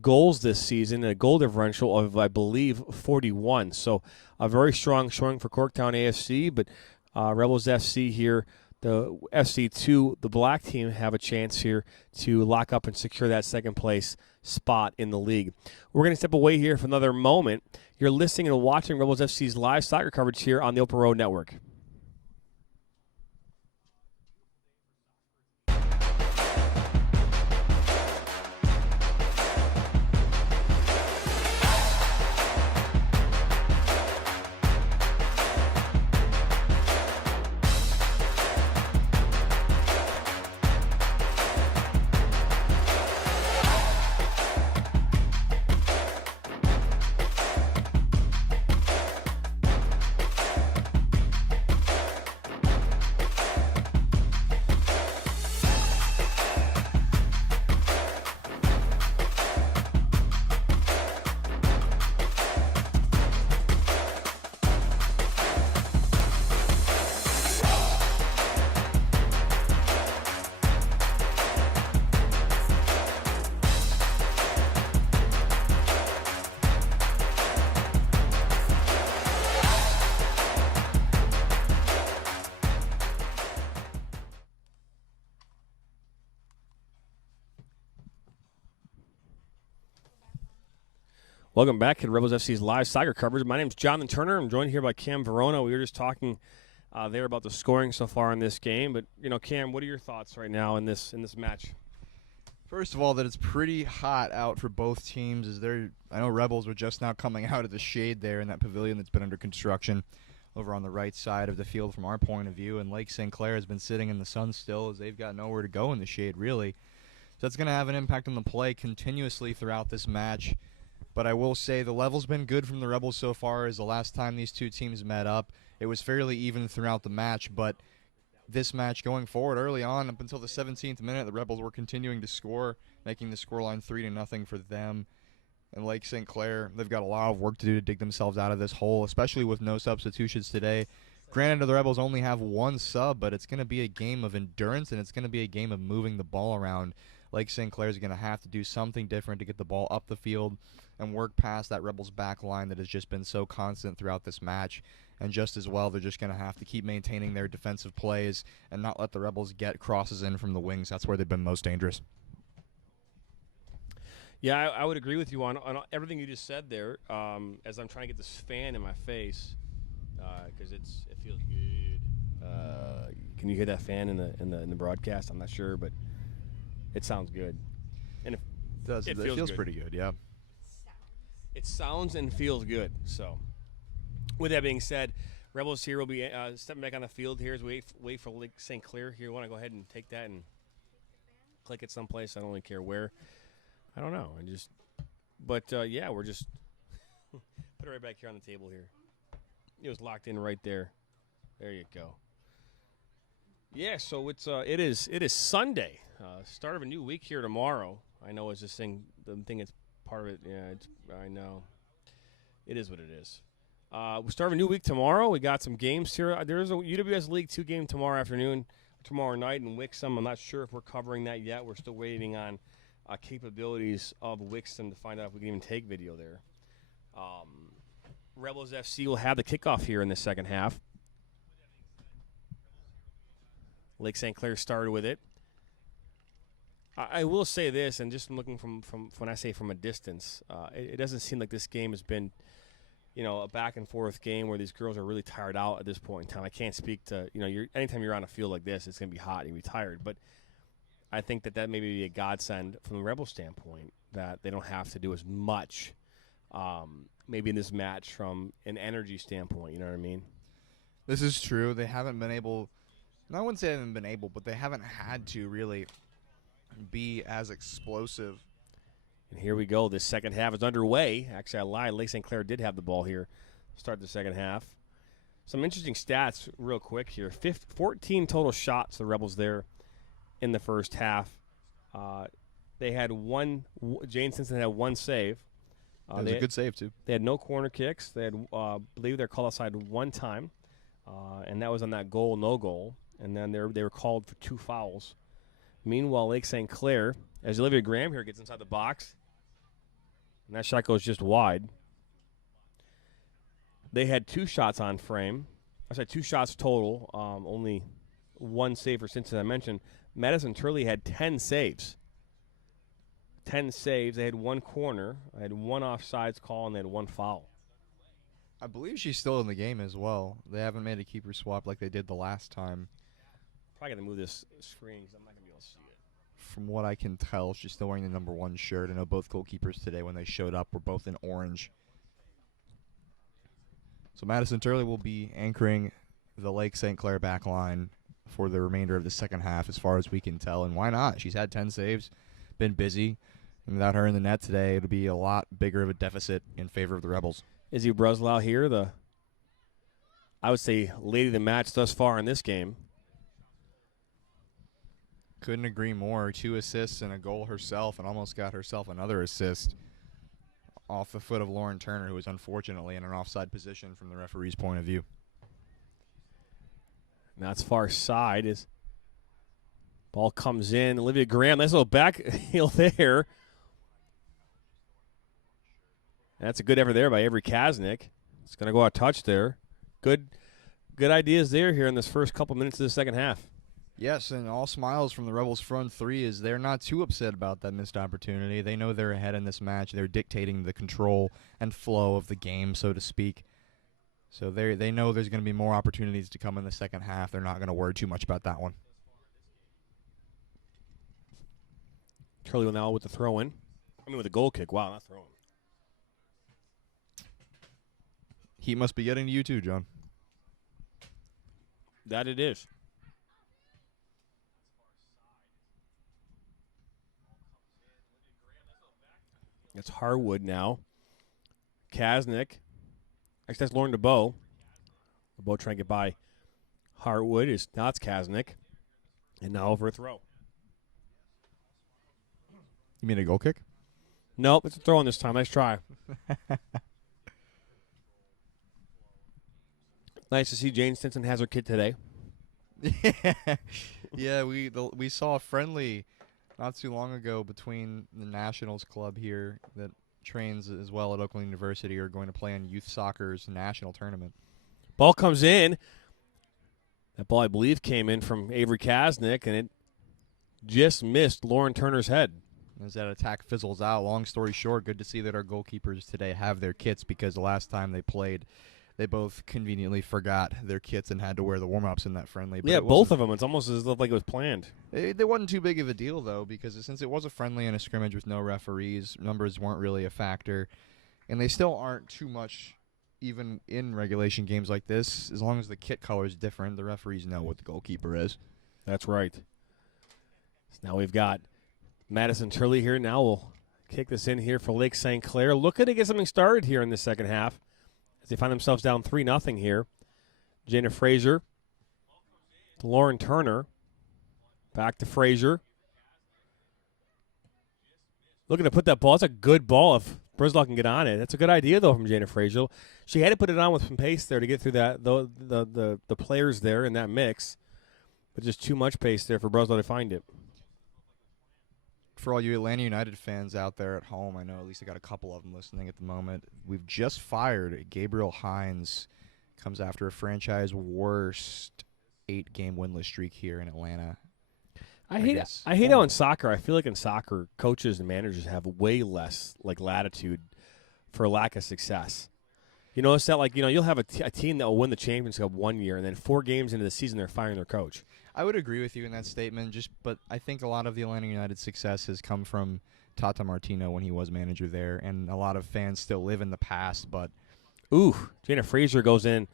goals this season, a goal differential of, I believe, 41. So a very strong showing for Corktown AFC, but Rebels FC here, the FC2, the black team, have a chance here to lock up and secure that second place spot in the league. We're going to step away here for another moment. You're listening and watching Rebels FC's live soccer coverage here on the Open Road Network. Welcome back to Rebels FC's live soccer coverage. My name is Jonathan Turner. I'm joined here by Cam Verona. We were just talking there about the scoring so far in this game. But, Cam, what are your thoughts right now in this match? First of all, that it's pretty hot out for both teams. I know Rebels were just now coming out of the shade there in that pavilion that's been under construction over on the right side of the field from our point of view. And Lake St. Clair has been sitting in the sun still as they've got nowhere to go in the shade, really. So that's going to have an impact on the play continuously throughout this match. But I will say the level's been good from the Rebels so far. As the last time these two teams met up, it was fairly even throughout the match. But this match going forward, early on, up until the 17th minute, the Rebels were continuing to score, making the scoreline 3-0 for them. And Lake St. Clair, they've got a lot of work to do to dig themselves out of this hole, especially with no substitutions today. Granted, the Rebels only have one sub, but it's going to be a game of endurance, and it's going to be a game of moving the ball around. Lake St. Clair is going to have to do something different to get the ball up the field and work past that Rebels back line that has just been so constant throughout this match. And just as well, they're just going to have to keep maintaining their defensive plays and not let the Rebels get crosses in from the wings. That's where they've been most dangerous. Yeah, I would agree with you on everything you just said there. As I'm trying to get this fan in my face, because it feels good. Can you hear that fan in the broadcast? I'm not sure, but it sounds good. And it feels good. Pretty good, yeah. It sounds and feels good. So, with that being said, Rebels here will be stepping back on the field here as we wait for Lake St. Clair here. Want to go ahead and take that and click it someplace. I don't really care where. I don't know. Yeah, we're just put it right back here on the table here. It was locked in right there. There you go. Yeah, so it is Sunday, start of a new week here tomorrow. I know it's the thing it's part of it. Yeah, I know. It is what it is. We start a new week tomorrow. We got some games here. There's a UWS League 2 game tomorrow afternoon, tomorrow night in Wixom. I'm not sure if we're covering that yet. We're still waiting on capabilities of Wixom to find out if we can even take video there. Rebels FC will have the kickoff here in the second half. Lake St. Clair started with it. I will say this, and just looking from when I say from a distance, it doesn't seem like this game has been, a back and forth game where these girls are really tired out at this point in time. I can't speak to, anytime you're on a field like this, it's going to be hot and you'll be tired. But I think that may be a godsend from the Rebel standpoint, that they don't have to do as much, maybe in this match from an energy standpoint. You know what I mean? This is true. They haven't been able. I wouldn't say they haven't been able, but they haven't had to really be as explosive. And here we go. This second half is underway. Actually, I lied. Lake St. Clair did have the ball here. Start the second half. Some interesting stats real quick here. 14 total shots, the Rebels there in the first half. They had one. Jane Simpson had one save. It was a good save, too. They had no corner kicks. They had, I believe they're called outside one time, and that was on that goal, no goal. And then they were called for 2 fouls. Meanwhile, Lake St. Clair, as Olivia Graham here gets inside the box, and that shot goes just wide. They had 2 shots on frame. I said 2 shots total, only 1 save for Simpson. I mentioned Madison Turley had 10 saves. 10 saves. They had 1 corner. They had 1 offsides call, and they had 1 foul. I believe she's still in the game as well. They haven't made a keeper swap like they did the last time. Probably going to move this screen because I'm not going to be able to see it. From what I can tell, she's still wearing the number 1 shirt. I know both goalkeepers today, when they showed up, were both in orange. So Madison Turley will be anchoring the Lake St. Clair back line for the remainder of the second half, as far as we can tell. And why not? She's had 10 saves, been busy. And without her in the net today, it'll be a lot bigger of a deficit in favor of the Rebels. Izzy Breslau here, I would say, lady of the match thus far in this game. Couldn't agree more. 2 assists and a goal herself, and almost got herself another assist off the foot of Lauren Turner, who was unfortunately in an offside position from the referee's point of view. Now it's far side as ball comes in. Olivia Graham, nice little back heel there. That's a good effort there by Avery Kaznick. It's going to go out touch there. Good ideas there here in this first couple minutes of the second half. Yes, and all smiles from the Rebels front three as they're not too upset about that missed opportunity. They know they're ahead in this match. They're dictating the control and flow of the game, so to speak. So they know there's going to be more opportunities to come in the second half. They're not going to worry too much about that one. Turley now with the throw-in. With a goal kick. Wow, not throwing. Heat must be getting to you too, John. That it is. It's Harwood now. Kasnick. Actually, that's Lauren DeBow. DeBow trying to get by Harwood. Now it's Kasnick. And now over a throw. You mean a goal kick? Nope, it's a throw in this time. Nice try. Nice to see Jane Stinson has her kid today. Yeah, we saw a friendly not too long ago between the Nationals club here that trains as well at Oakland University are going to play in youth soccer's national tournament. Ball comes in. That ball, I believe, came in from Avery Kasnick, and it just missed Lauren Turner's head. As that attack fizzles out, long story short, good to see that our goalkeepers today have their kits because the last time they played, they both conveniently forgot their kits and had to wear the warm-ups in that friendly. But yeah, both of them. It's almost as if like it was planned. It wasn't too big of a deal, though, because since it was a friendly and a scrimmage with no referees, numbers weren't really a factor. And they still aren't too much, even in regulation games like this. As long as the kit color is different, the referees know what the goalkeeper is. That's right. So now we've got Madison Turley here. Now we'll kick this in here for Lake St. Clair. Looking to get something started here in the second half as they find themselves down 3-0 here. Jana Frazier to Lauren Turner. Back to Frazier. Looking to put that ball. It's a good ball if Brislow can get on it. That's a good idea, though, from Jana Frazier. She had to put it on with some pace there to get through that the players there in that mix. But just too much pace there for Brislow to find it. For all you Atlanta United fans out there at home, I know at least I got a couple of them listening at the moment. We've just fired Gabriel Hines. Comes after a franchise worst 8-game winless streak here in Atlanta. I hate how in soccer, I feel like in soccer, coaches and managers have way less latitude for lack of success. You know, it's that you'll have a team that will win the championship one year, and then 4 games into the season, they're firing their coach. I would agree with you in that statement, but I think a lot of the Atlanta United success has come from Tata Martino when he was manager there, and a lot of fans still live in the past. But Jana Frazier goes in,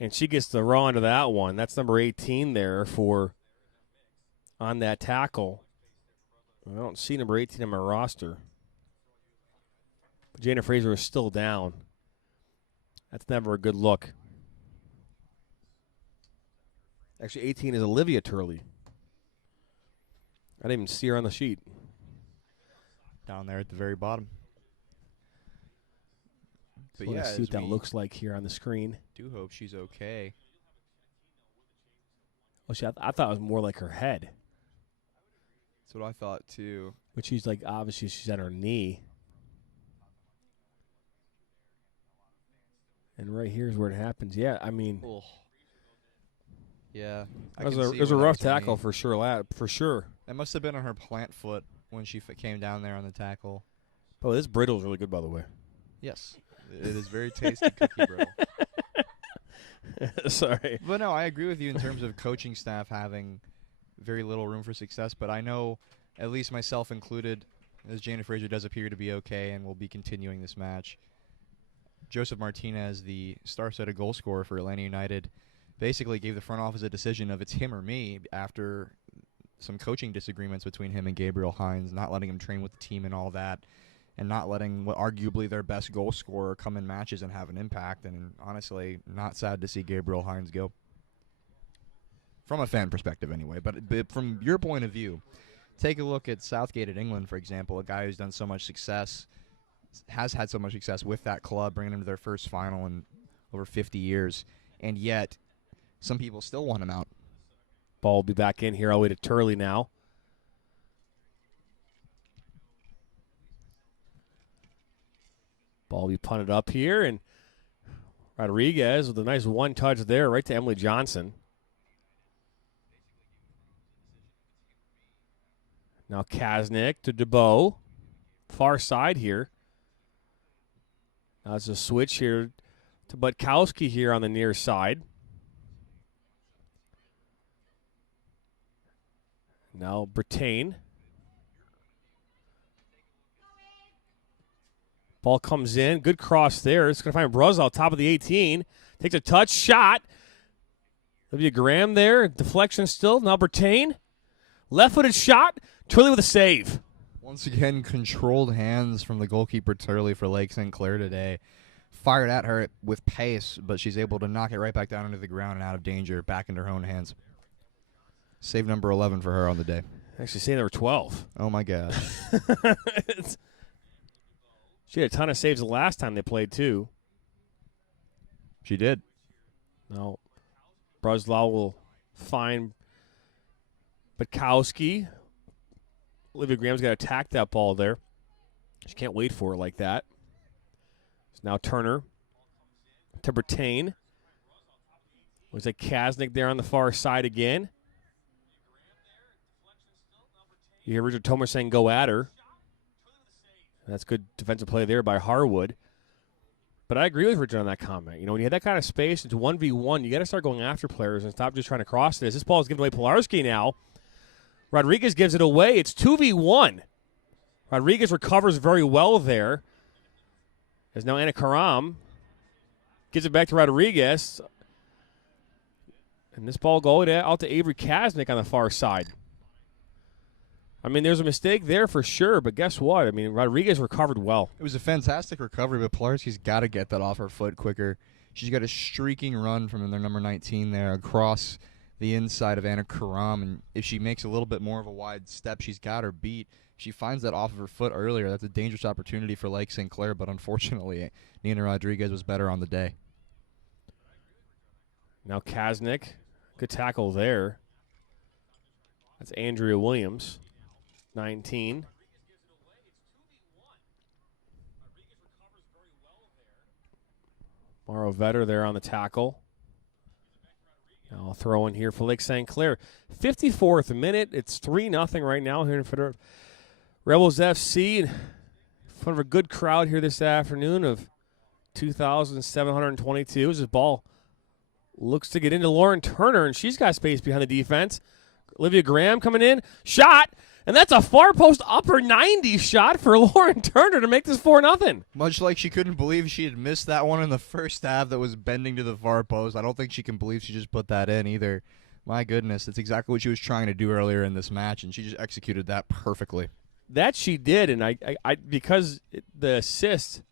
and she gets the raw into that one. That's number 18 there on that tackle. I don't see number 18 on my roster. But Jana Frazier is still down. That's never a good look. Actually, 18 is Olivia Turley. I didn't even see her on the sheet. Down there at the very bottom. But yeah, see what that looks like here on the screen. Do hope she's okay. Well, I thought it was more like her head. That's what I thought too. But she's obviously she's at her knee. And right here is where it happens. Yeah, I mean. Ugh. Yeah. It was a rough tackle for sure. For sure. That must have been on her plant foot when she came down there on the tackle. Oh, this brittle is really good, by the way. Yes. It is very tasty cookie brittle. Sorry. But no, I agree with you in terms of coaching staff having very little room for success. But I know, at least myself included, as Jana Frazier does appear to be okay and will be continuing this match, Joseph Martinez, the star-studded goal scorer for Atlanta United, basically gave the front office a decision of it's him or me after some coaching disagreements between him and Gabriel Hines, not letting him train with the team and all that, and not letting what arguably their best goal scorer come in matches and have an impact. And honestly, not sad to see Gabriel Hines go. From a fan perspective anyway. But from your point of view, take a look at Southgate at England, for example, a guy who's done so much success, has had so much success with that club, bringing them to their first final in over 50 years, and yet some people still want him out. Ball will be back in here all the way to Turley now. Ball will be punted up here, and Rodriguez with a nice one-touch there right to Emily Johnson. Now Kasnick to DeBow. Far side here. Now it's a switch here to Butkowski here on the near side. Now Bertain. Ball comes in. Good cross there. It's going to find Bruzell top of the 18. Takes a touch. Shot. Olivia Graham there. Deflection still. Now Bertain. Left-footed shot. Turley with a save. Once again, controlled hands from the goalkeeper Turley for Lake St. Clair today. Fired at her with pace, but she's able to knock it right back down into the ground and out of danger, back into her own hands. Save number 11 for her on the day. Actually, save number 12. Oh, my God. She had a ton of saves the last time they played, too. She did. Now, Bruzell will find Butkowski. Olivia Graham's got to attack that ball there. She can't wait for it like that. It's now Turner to Bertain. Looks like Kasnick there on the far side again. You hear Richard Tomer saying go at her. That's good defensive play there by Harwood. But I agree with Richard on that comment. You know, when you have that kind of space, it's 1v1, you got to start going after players and stop just trying to cross this. This ball is given away Pilarski now. Rodriguez gives it away. It's 2v1. Rodriguez recovers very well there. As now Anna Karam gives it back to Rodriguez. And this ball going out to Avery Kasnick on the far side. I mean, there's a mistake there for sure, but guess what? I mean, Rodriguez recovered well. It was a fantastic recovery, but Pilarski's got to get that off her foot quicker. She's got a streaking run from their number 19 there across the inside of Anna Karam, and if she makes a little bit more of a wide step, she's got her beat. If she finds that off of her foot earlier, that's a dangerous opportunity for Lake St. Clair, but unfortunately, Nina Rodriguez was better on the day. Now Kasnick, good tackle there. That's Andrea Williams, 19. Morrow Vetter there on the tackle. Now I'll throw in here for Lake St. Clair. 54th minute. It's 3-0 right now here in front of Rebels FC. In front of a good crowd here this afternoon of 2,722. As this ball looks to get into Lauren Turner, and she's got space behind the defense. Olivia Graham coming in. Shot! And that's a far post upper 90 shot for Lauren Turner to make this 4-0. Much like she couldn't believe she had missed that one in the first half that was bending to the far post, I don't think she can believe she just put that in either. My goodness, that's exactly what she was trying to do earlier in this match, and she just executed that perfectly. That she did, and I because the assist,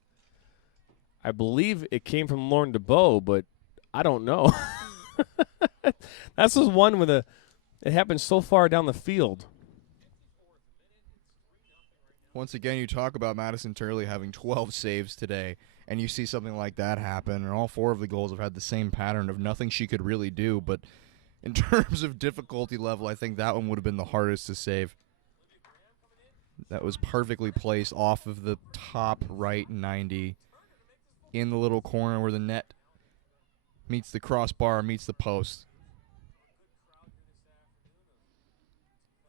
I believe it came from Lauren DeBow, but I don't know. That's the one with it happened so far down the field. Once again, you talk about Madison Turley having 12 saves today, and you see something like that happen, and all four of the goals have had the same pattern of nothing she could really do, but in terms of difficulty level, I think that one would have been the hardest to save. That was perfectly placed off of the top right 90 in the little corner where the net meets the crossbar, meets the post.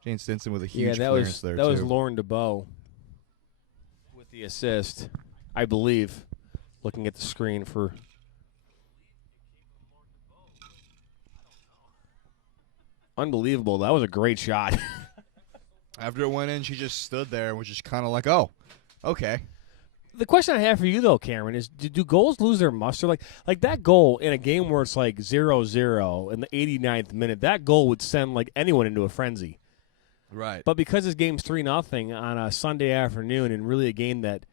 Jane Stinson with a huge clearance there, that was Lauren DeBow with the assist, I believe, looking at the screen for. Unbelievable. That was a great shot. After it went in, she just stood there and was just kind of like, oh, okay. The question I have for you, though, Cameron, is do goals lose their muster? Like that goal in a game where it's like 0-0 in the 89th minute, that goal would send like anyone into a frenzy. Right. But because this game's 3-0 on a Sunday afternoon, and really a game that,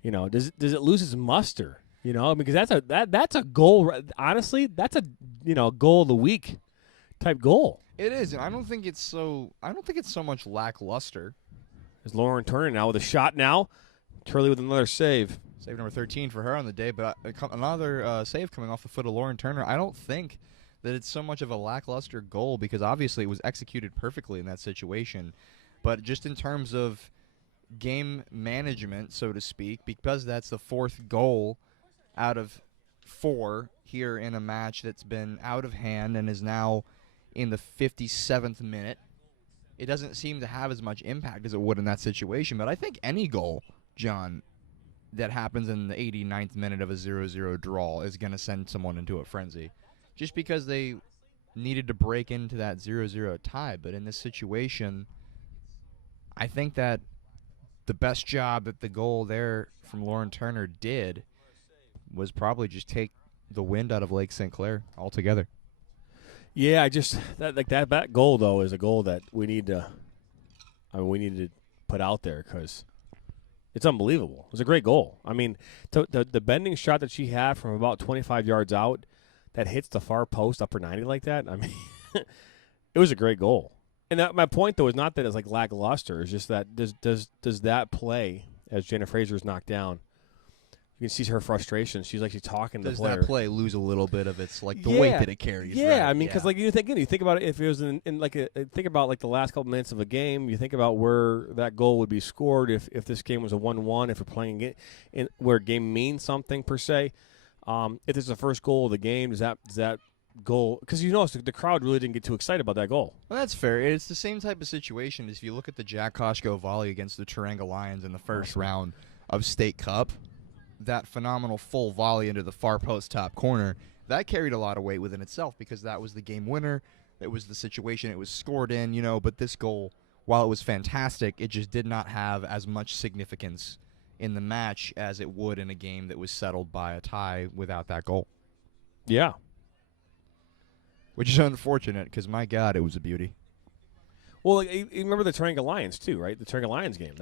you know, does it lose its muster? You know, because that's a goal. Honestly, that's a goal of the week type goal. It is, and I don't think it's so much lackluster. There's Lauren Turner now with a shot now. Turley with another save. Save number 13 for her on the day, but another save coming off the foot of Lauren Turner. I don't think that it's so much of a lackluster goal because obviously it was executed perfectly in that situation. But just in terms of game management, so to speak, because that's the fourth goal out of 4 here in a match that's been out of hand and is now in the 57th minute. it doesn't seem to have as much impact as it would in that situation. But I think any goal, John, that happens in the 89th minute of a 0-0 draw is going to send someone into a frenzy. Just because they needed to break into that 0-0 tie. But in this situation, I think that the best job that the goal there from Lauren Turner did was probably just take the wind out of Lake St. Clair altogether. Yeah, I just that goal though is a goal that we need to put out there because it's unbelievable. It was a great goal. I mean, the bending shot that she had from about 25 yards out that hits the far post upper 90 like that. I mean, it was a great goal. And my point though is not that it's like lackluster. It's just that does that play as Jenna Fraser's knocked down? You can see her frustration. She's like talking to the player. Does that play lose a little bit of its the Yeah. weight that it carries? Yeah, right? I mean, because like you think about it, if it was in like think about like the last couple minutes of a game, you think about where that goal would be scored if this game was a 1-1, if we're playing it in where a game means something per se. If it's the first goal of the game, does that goal? Because you notice the crowd really didn't get too excited about that goal. Well, that's fair. It's the same type of situation as if you look at the Jack Koshko volley against the Turanga Lions in the first round of State Cup. That phenomenal full volley into the far post top corner, that carried a lot of weight within itself because that was the game winner. It was the situation it was scored in, but this goal, while it was fantastic, it just did not have as much significance in the match as it would in a game that was settled by a tie without that goal. Yeah. Which is unfortunate because, my God, it was a beauty. Well, you remember the Turanga Lions too, right? The Turanga Lions game.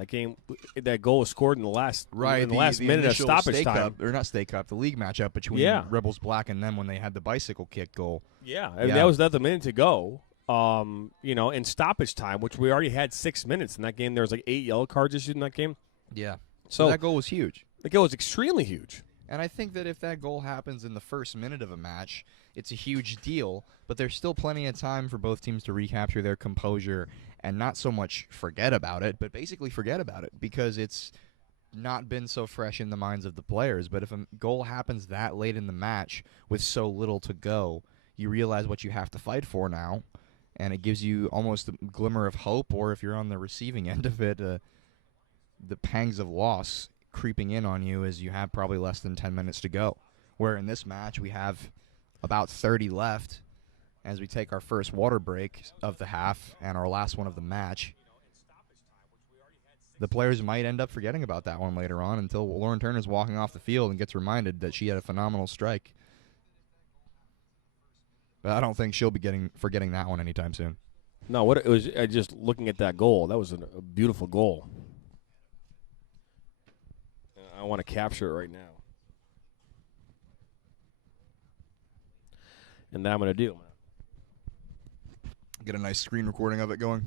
That goal was scored in the last minute of stoppage time. Cup, or not State Cup, the league matchup between Rebels Black and them when they had the bicycle kick goal. Yeah, that was the minute to go. In stoppage time, which we already had 6 minutes in that game. There was like 8 yellow cards issued in that game. Yeah, so that goal was huge. The goal was extremely huge. And I think that if that goal happens in the first minute of a match, it's a huge deal, but there's still plenty of time for both teams to recapture their composure and not so much forget about it, but basically forget about it because it's not been so fresh in the minds of the players. But if a goal happens that late in the match with so little to go, you realize what you have to fight for now, and it gives you almost a glimmer of hope, or if you're on the receiving end of it, the pangs of loss creeping in on you as you have probably less than 10 minutes to go. Where in this match we have about 30 left as we take our first water break of the half and our last one of the match. The players might end up forgetting about that one later on until Lauren Turner's walking off the field and gets reminded that she had a phenomenal strike. But I don't think she'll be forgetting that one anytime soon. No, it was just looking at that goal. That was a beautiful goal. I want to capture it right now. And that I'm going to do. Get a nice screen recording of it going.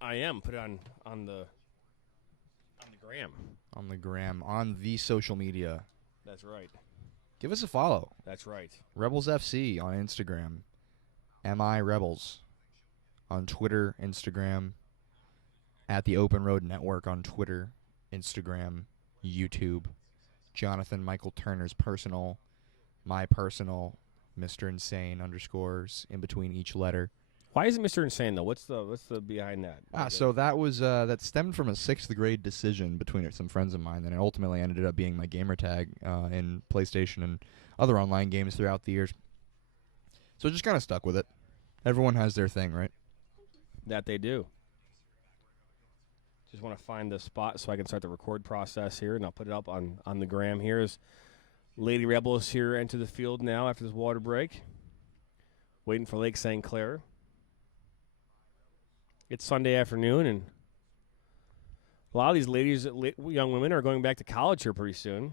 I am. Put it on the gram. On the gram. On the social media. That's right. Give us a follow. That's right. Rebels FC on Instagram. MI Rebels on Twitter, Instagram. At the Open Road Network on Twitter, Instagram, YouTube. Jonathan Michael Turner's personal. My personal. Mr. Insane underscores in between each letter. Why is it Mr. Insane though? What's the behind that? So that was that stemmed from a 6th grade decision between some friends of mine, and it ultimately ended up being my gamer tag in PlayStation and other online games throughout the years. So just kind of stuck with it. Everyone has their thing, right? That they do. Just want to find the spot so I can start the record process here, and I'll put it up on the gram here. As Lady Rebels here enter the field now after this water break. Waiting for Lake St. Clair. It's Sunday afternoon, and a lot of these ladies, young women, are going back to college here pretty soon.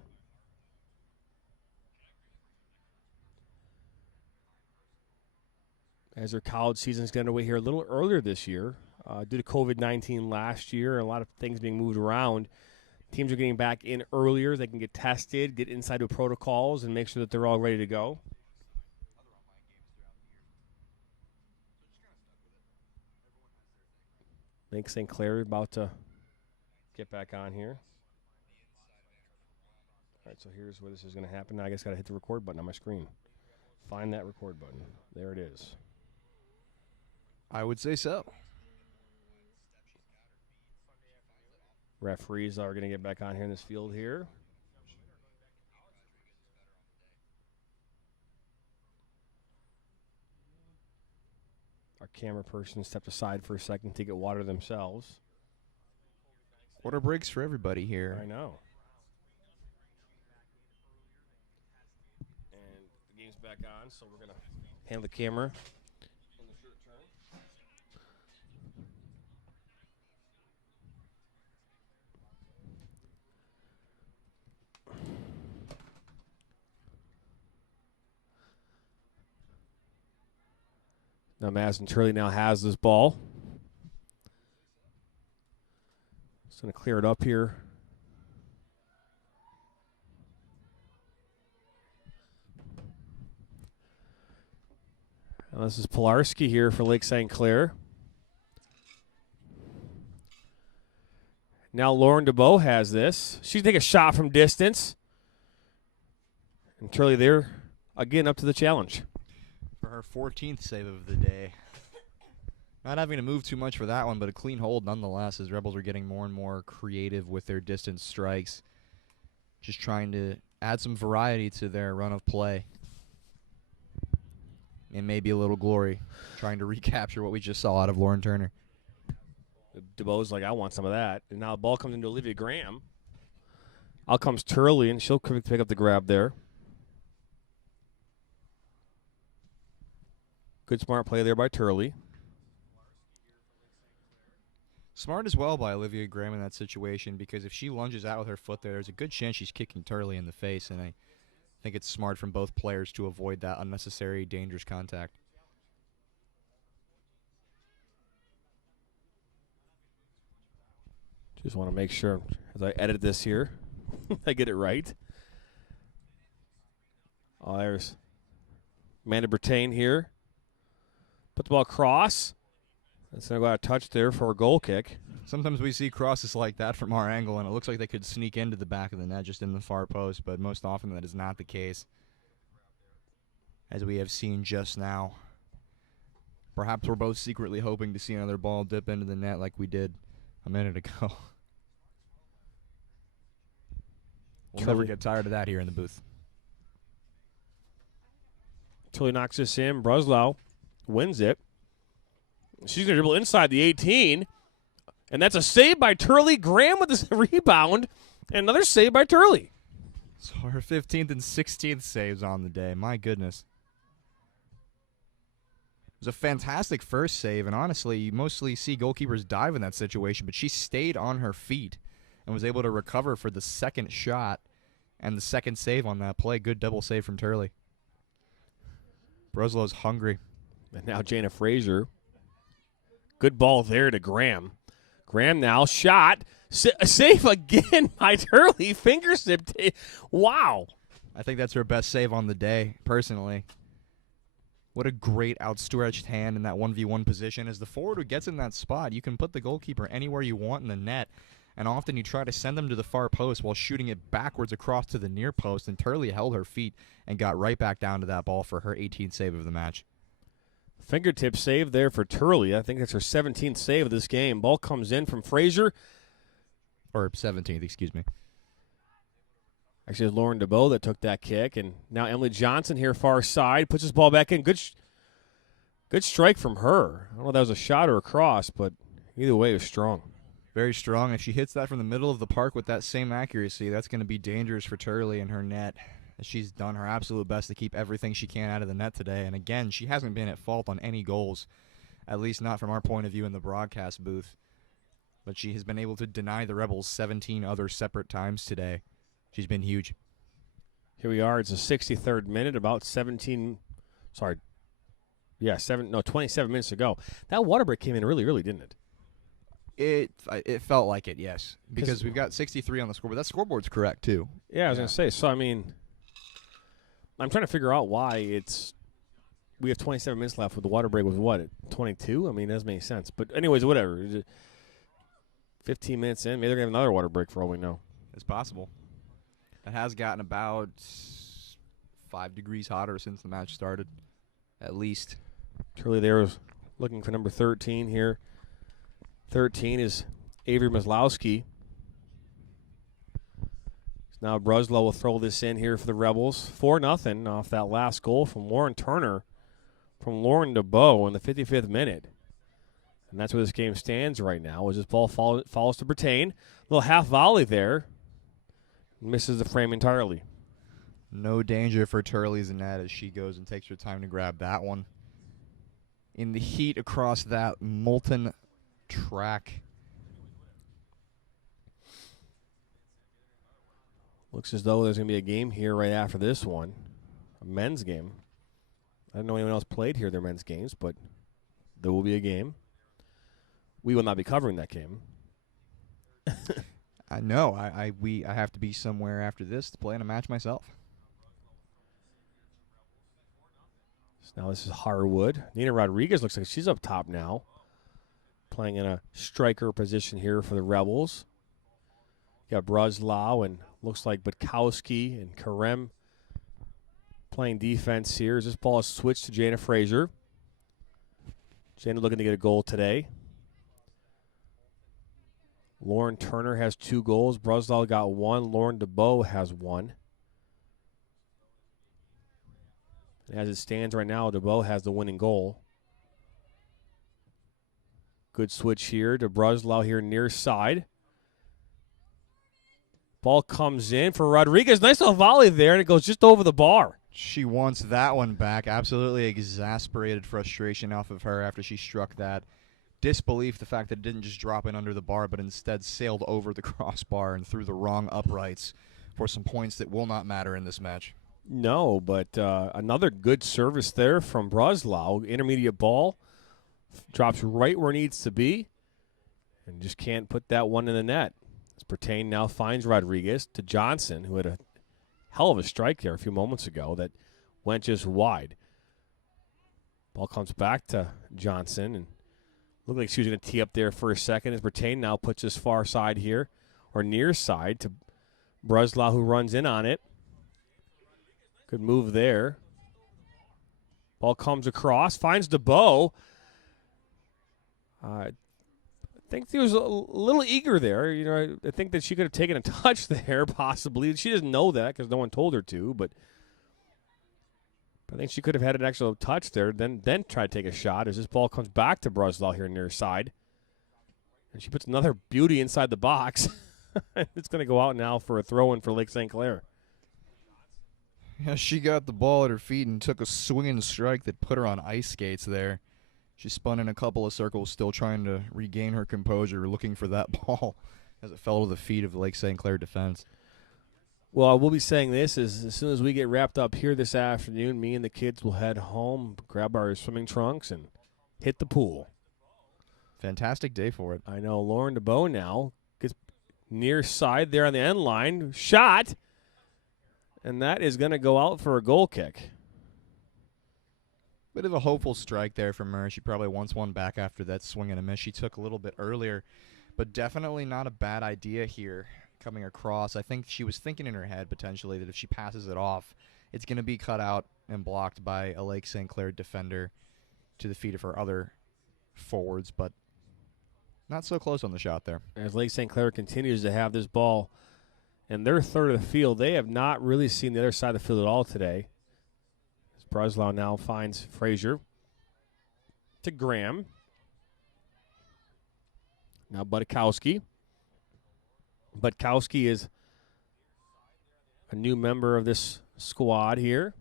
As their college season's getting away here a little earlier this year. Due to COVID-19 last year, and a lot of things being moved around, teams are getting back in earlier. They can get tested, get inside of protocols, and make sure that they're all ready to go. Lake St. Clair about to get back on here. All right, so here's where this is going to happen. Now I guess got to hit the record button on my screen. Find that record button. There it is. I would say so. Referees are going to get back on here in this field here. Our camera person stepped aside for a second to get water themselves. Water breaks for everybody here. I know. And the game's back on, so we're going to handle the camera. Now Madison Turley now has this ball. Just going to clear it up here. Now this is Pilarski here for Lake St. Clair. Now Lauren DeBow has this. She can take a shot from distance. And Turley there, again, up to the challenge. For her 14th save of the day. Not having to move too much for that one, but a clean hold nonetheless, as Rebels are getting more and more creative with their distance strikes. Just trying to add some variety to their run of play. And maybe a little glory, trying to recapture what we just saw out of Lauren Turner. DeBow's like, I want some of that. And now the ball comes into Olivia Graham. Out comes Turley, and she'll pick up the grab there. Good smart play there by Turley. Smart as well by Olivia Graham in that situation, because if she lunges out with her foot there, there's a good chance she's kicking Turley in the face, and I think it's smart from both players to avoid that unnecessary, dangerous contact. Just want to make sure, as I edit this here, I get it right. Oh, there's Amanda Bertain here. Put the ball across. That's going to go out of touch there for a goal kick. Sometimes we see crosses like that from our angle, and it looks like they could sneak into the back of the net just in the far post, but most often that is not the case, as we have seen just now. Perhaps we're both secretly hoping to see another ball dip into the net like we did a minute ago. We'll never get tired of that here in the booth. Turley knocks this in. Bruslow wins it. She's going to dribble inside the 18. And that's a save by Turley. Graham with this rebound. And another save by Turley. So her 15th and 16th saves on the day. My goodness. It was a fantastic first save. And honestly, you mostly see goalkeepers dive in that situation. But she stayed on her feet and was able to recover for the second shot and the second save on that play. Good double save from Turley. Broslow's hungry. And now Jana Frazier. Good ball there to Graham. Graham now shot. Save again by Turley. Finger snip. Wow. I think that's her best save on the day, personally. What a great outstretched hand in that 1v1 position. As the forward who gets in that spot, you can put the goalkeeper anywhere you want in the net. And often you try to send them to the far post while shooting it backwards across to the near post. And Turley held her feet and got right back down to that ball for her 18th save of the match. Fingertip save there for Turley. I think that's her 17th save of this game. Ball comes in from Frazier. Or 17th, excuse me. Actually, it was Lauren DeBow that took that kick. And now Emily Johnson here far side. Puts his ball back in. Good strike from her. I don't know if that was a shot or a cross, but either way, it was strong. Very strong. If she hits that from the middle of the park with that same accuracy, that's going to be dangerous for Turley and her net. She's done her absolute best to keep everything she can out of the net today. And again, she hasn't been at fault on any goals, at least not from our point of view in the broadcast booth. But she has been able to deny the Rebels 17 other separate times today. She's been huge. Here we are. It's the 63rd minute, about 27 minutes ago. That water break came in really early, didn't it? It felt like it, yes. Because we've got 63 on the scoreboard. That scoreboard's correct, too. Yeah, I was going to say. So, I mean, I'm trying to figure out why we have 27 minutes left with the water break was what, 22? I mean, that doesn't make sense. But anyways, whatever. 15 minutes in, maybe they're going to have another water break for all we know. It's possible. It has gotten about 5 degrees hotter since the match started, at least. Turley there was looking for number 13 here. 13 is Avery Maslowski. Now Bruslow will throw this in here for the Rebels. 4-0 off that last goal from Lauren Turner from Lauren DeBow in the 55th minute. And that's where this game stands right now, as this ball falls to Bertain. Little half volley there. Misses the frame entirely. No danger for Turley's net as she goes and takes her time to grab that one. In the heat across that molten track. Looks as though there's going to be a game here right after this one. A men's game. I don't know anyone else played here their men's games, but there will be a game. We will not be covering that game. I know. I have to be somewhere after this to play in a match myself. So now this is Harwood. Nina Rodriguez looks like she's up top now, playing in a striker position here for the Rebels. You got Bruslow and looks like Butkowski and Karem playing defense here as this ball is switched to Jana Frazier. Jana looking to get a goal today. Lauren Turner has 2 goals. Bruslow got 1. Lauren DeBow has 1. And as it stands right now, DeBow has the winning goal. Good switch here to Bruslow here near side. Ball comes in for Rodriguez. Nice little volley there, and it goes just over the bar. She wants that one back. Absolutely exasperated frustration off of her after she struck that. Disbelief, the fact that it didn't just drop in under the bar, but instead sailed over the crossbar and through the wrong uprights for some points that will not matter in this match. No, but another good service there from Bruslow. Intermediate ball. Drops right where it needs to be. And just can't put that one in the net. As Bertain now finds Rodriguez to Johnson, who had a hell of a strike there a few moments ago that went just wide. Ball comes back to Johnson, and looked like she was going to tee up there for a second as Bertain now puts this far side here, or near side, to Bruslow, who runs in on it. Good move there. Ball comes across, finds DeBow. I think he was a little eager there. You know, I think that she could have taken a touch there, possibly. She doesn't know that because no one told her to, but I think she could have had an actual touch there, then try to take a shot as this ball comes back to Bruslow here near side. And she puts another beauty inside the box. It's going to go out now for a throw-in for Lake St. Clair. Yeah, she got the ball at her feet and took a swinging strike that put her on ice skates there. She spun in a couple of circles, still trying to regain her composure, looking for that ball as it fell to the feet of the Lake St. Clair defense. Well, I will be saying this is as soon as we get wrapped up here this afternoon, me and the kids will head home, grab our swimming trunks, and hit the pool. Fantastic day for it. I know Lauren DeBow now gets near side there on the end line. Shot. And that is going to go out for a goal kick. Bit of a hopeful strike there from her. She probably wants one back after that swing and a miss she took a little bit earlier. But definitely not a bad idea here coming across. I think she was thinking in her head potentially that if she passes it off, it's going to be cut out and blocked by a Lake St. Clair defender to the feet of her other forwards, but not so close on the shot there. As Lake St. Clair continues to have this ball in their third of the field, they have not really seen the other side of the field at all today. As Bruslow now finds Frazier to Graham. Now Butkowski. Butkowski is a new member of this squad here.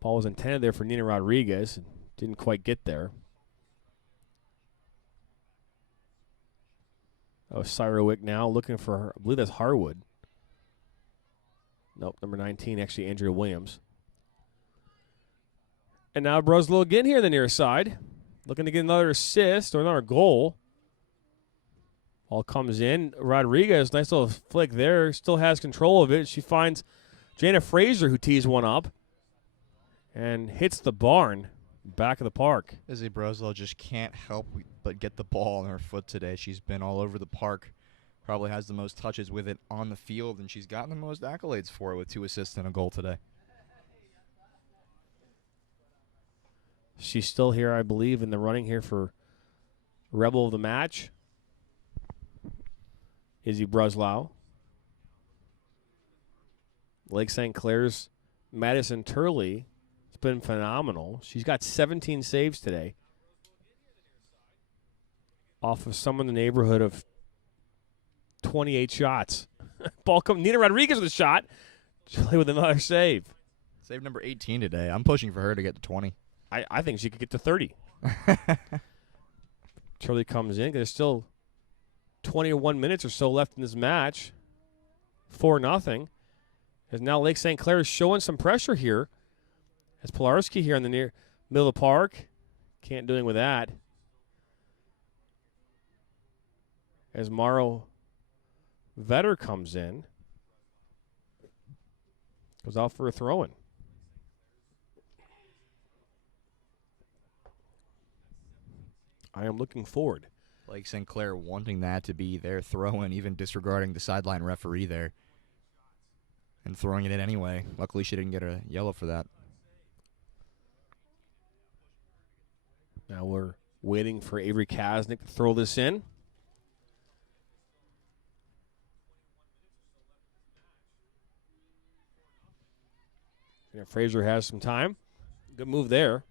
Ball was intended there for Nina Rodriguez. Didn't quite get there. Oh, Cyrowick now looking for her. I believe that's Harwood. Nope, number 19, actually Andrea Williams. And now Bruslow again here on the near side. Looking to get another assist or another goal. Ball comes in. Rodriguez, nice little flick there. Still has control of it. She finds Jana Frazier, who tees one up and hits the barn back of the park. Izzy Bruslow just can't help but get the ball on her foot today. She's been all over the park. Probably has the most touches with it on the field, and she's gotten the most accolades for it with 2 assists and a goal today. She's still here, I believe, in the running here for Rebel of the Match. Izzy Bruslow. Lake St. Clair's Madison Turley has been phenomenal. She's got 17 saves today off of some in the neighborhood of 28 shots. Ball comes. Nina Rodriguez with a shot. Turley with another save. Save number 18 today. I'm pushing for her to get to 20. I think she could get to 30. Turley comes in. There's still 21 minutes or so left in this match. 4-0. As now Lake St. Clair is showing some pressure here. As Pilarski here in the near middle of the park. Can't do anything with that. As Morrow Vetter comes in. Goes out for a throw-in. I am looking forward. Lake St. Clair wanting that to be their throw-in, even disregarding the sideline referee there. And throwing it in anyway. Luckily she didn't get a yellow for that. Now we're waiting for Avery Kasnick to throw this in. And Fraser has some time. Good move there.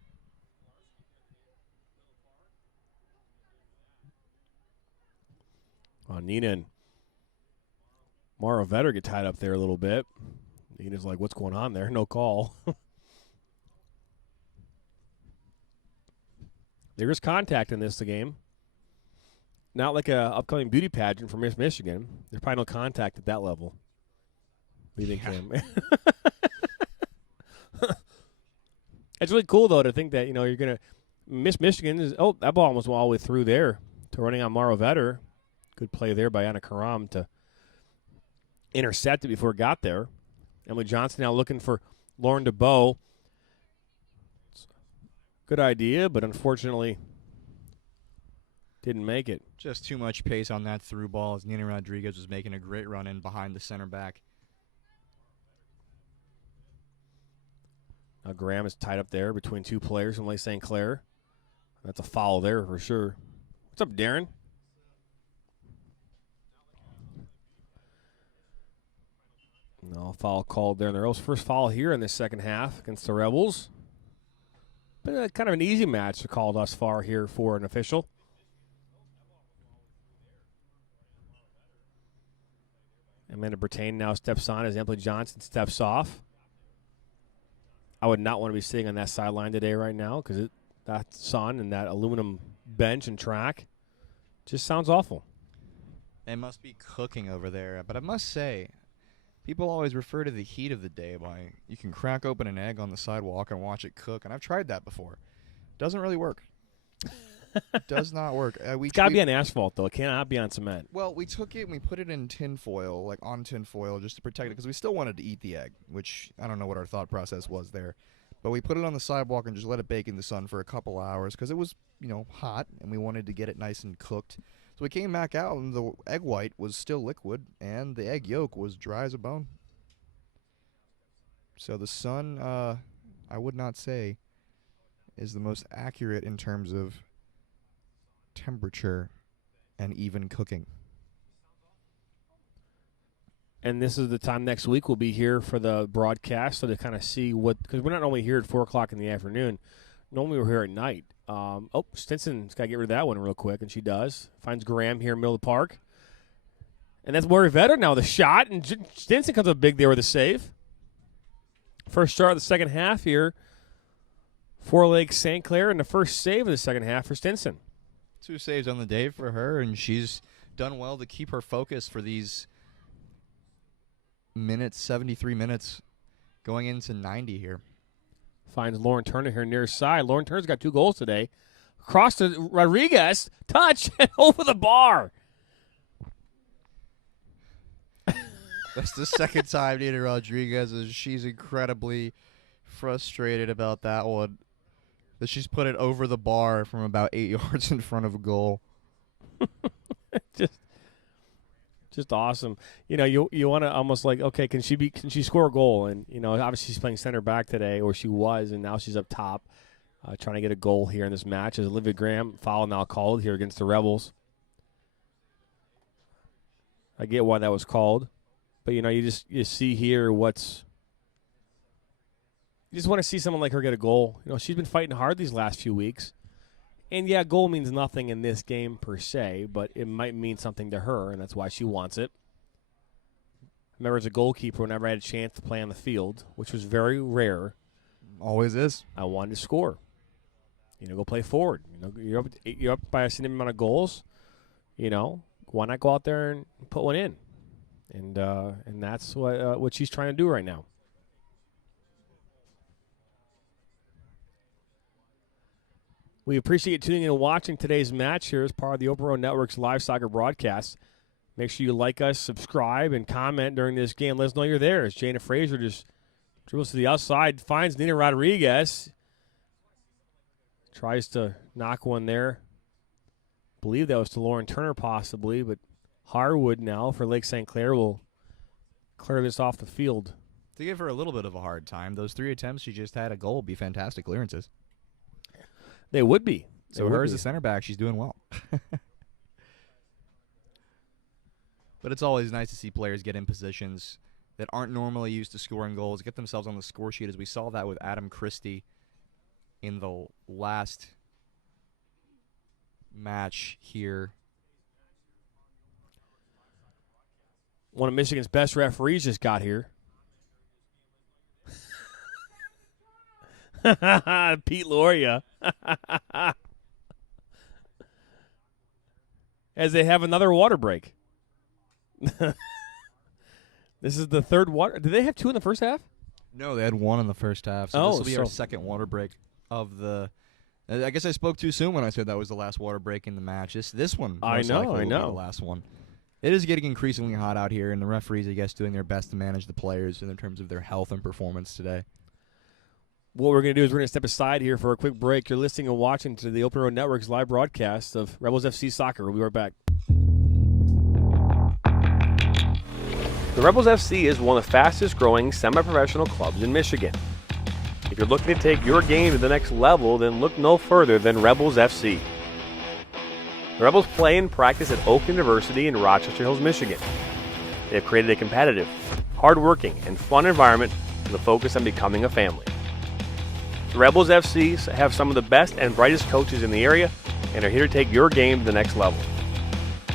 Nina and Mara Vetter get tied up there a little bit. Nina's like, what's going on there? No call. There is contact in this game. Not like a upcoming beauty pageant for Miss Michigan. There's probably no contact at that level. What do you think, Cam? It's really cool, though, to think that, you're going to Miss Michigan is, that ball almost went all the way through there to running on Mara Vetter. Good play there by Anna Karam to intercept it before it got there. Emily Johnson now looking for Lauren DeBow. Good idea, but unfortunately didn't make it. Just too much pace on that through ball as Nina Rodriguez was making a great run in behind the center back. Now Graham is tied up there between two players from Lake St. Clair. That's a foul there for sure. What's up, Darren? No foul called there. Their first foul here in this second half against the Rebels. Been kind of an easy match to call thus far here for an official. Amanda Bertain now steps on as Emily Johnson steps off. I would not want to be sitting on that sideline today right now because that sun and that aluminum bench and track just sounds awful. It must be cooking over there. But I must say, people always refer to the heat of the day by you can crack open an egg on the sidewalk and watch it cook. And I've tried that before. Doesn't really work. Does not work. It's got to be on asphalt, though. It cannot be on cement. Well, we took it and we put it in tin foil, like on tin foil, just to protect it because we still wanted to eat the egg, which I don't know what our thought process was there. But we put it on the sidewalk and just let it bake in the sun for a couple hours because it was, hot and we wanted to get it nice and cooked. So we came back out and the egg white was still liquid and the egg yolk was dry as a bone. So the sun, I would not say, is the most accurate in terms of temperature and even cooking. And this is the time next week we'll be here for the broadcast, so to kind of see because we're not normally here at 4 o'clock in the afternoon. Normally we're here at night. Stinson's got to get rid of that one real quick, and she does. Finds Graham here in the middle of the park. And that's Murray Vetter now, the shot, and Stinson comes up big there with a save. First start of the second half here for Lake St. Clair, and the first save of the second half for Stinson. 2 saves on the day for her, and she's done well to keep her focus for these minutes, 73 minutes, going into 90 here. Finds Lauren Turner here near side. Lauren Turner's got 2 goals today. Across to Rodriguez, touch, and over the bar. That's the second time Nina Rodriguez she's incredibly frustrated about that one. That she's put it over the bar from about 8 yards in front of a goal. Just awesome. You want to almost like, okay, can she score a goal? And obviously she's playing center back today, or she was, and now she's up top, trying to get a goal here in this match. As Olivia Graham foul now called here against the Rebels. I get why that was called, but you see here what's You just want to see someone like her get a goal. She's been fighting hard these last few weeks. And, yeah, goal means nothing in this game per se, but it might mean something to her, and that's why she wants it. I remember as a goalkeeper, whenever I had a chance to play on the field, which was very rare. Always is. I wanted to score. Go play forward. You're up by a significant amount of goals. Why not go out there and put one in? And that's what she's trying to do right now. We appreciate you tuning in and watching today's match here as part of the Open Road Network's live soccer broadcast. Make sure you like us, subscribe, and comment during this game. Let us know you're there. As Jana Fraser just dribbles to the outside, finds Nina Rodriguez. Tries to knock one there. Believe that was to Lauren Turner possibly, but Harwood now for Lake St. Clair will clear this off the field. To give her a little bit of a hard time, those 3 attempts she just had a goal would be fantastic clearances. They would be. So her as a center back, she's doing well. But it's always nice to see players get in positions that aren't normally used to scoring goals, get themselves on the score sheet, as we saw that with Adam Christie in the last match here. One of Michigan's best referees just got here. Pete Loria. As they have another water break. This is the third water. Did they have 2 in the first half? No, they had 1 in the first half. So this will be our second water break of the. I guess I spoke too soon when I said that was the last water break in the match. This one, I know. will be the last one. It is getting increasingly hot out here, and the referees, I guess, doing their best to manage the players in terms of their health and performance today. What we're going to do is we're going to step aside here for a quick break. You're listening and watching to the Open Road Network's live broadcast of Rebels FC Soccer. We'll be right back. The Rebels FC is one of the fastest growing semi-professional clubs in Michigan. If you're looking to take your game to the next level, then look no further than Rebels FC. The Rebels play and practice at Oak University in Rochester Hills, Michigan. They have created a competitive, hard-working, and fun environment with a focus on becoming a family. The Rebels FC have some of the best and brightest coaches in the area and are here to take your game to the next level.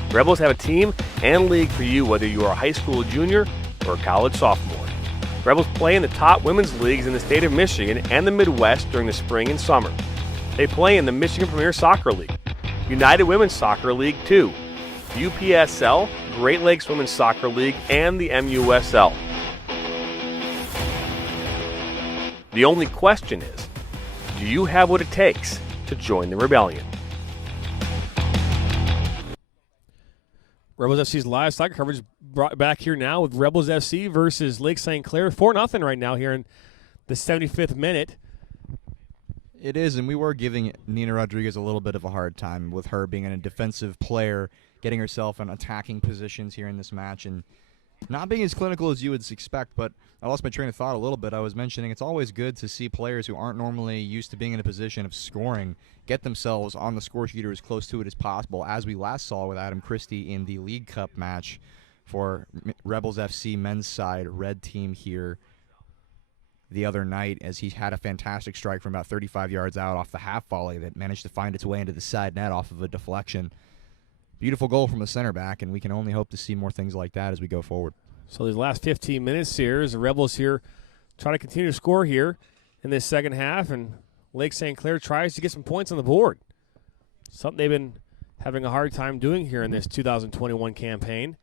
The Rebels have a team and league for you whether you are a high school junior or a college sophomore. The Rebels play in the top women's leagues in the state of Michigan and the Midwest during the spring and summer. They play in the Michigan Premier Soccer League, United Women's Soccer League 2, UPSL, Great Lakes Women's Soccer League, and the MUSL. The only question is, do you have what it takes to join the rebellion? Rebels FC's live soccer coverage brought back here now with Rebels FC versus Lake St. Clair. 4-0 right now here in the 75th minute. It is, and we were giving Nina Rodriguez a little bit of a hard time with her being a defensive player, getting herself in attacking positions here in this match, and not being as clinical as you would expect, but I lost my train of thought a little bit. I was mentioning it's always good to see players who aren't normally used to being in a position of scoring get themselves on the score sheet or as close to it as possible, as we last saw with Adam Christie in the League Cup match for Rebels FC men's side red team here the other night, as he had a fantastic strike from about 35 yards out off the half volley that managed to find its way into the side net off of a deflection. Beautiful goal from the center back, and we can only hope to see more things like that as we go forward. So these last 15 minutes here, as the Rebels here try to continue to score here in this second half, and Lake St. Clair tries to get some points on the board. Something they've been having a hard time doing here in this 2021 campaign.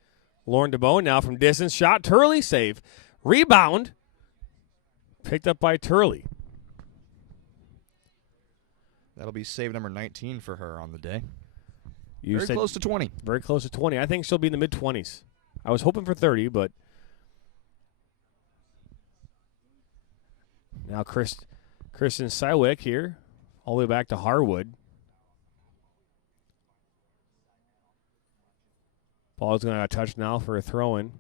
Lauren DeBoe now from distance, shot, Turley save, rebound, picked up by Turley. That'll be save number 19 for her on the day. Very close to 20. Very close to 20. I think she'll be in the mid-20s. I was hoping for 30, but now Kristen Sywick here, all the way back to Harwood. Ball's going to have a touch now for a throw-in.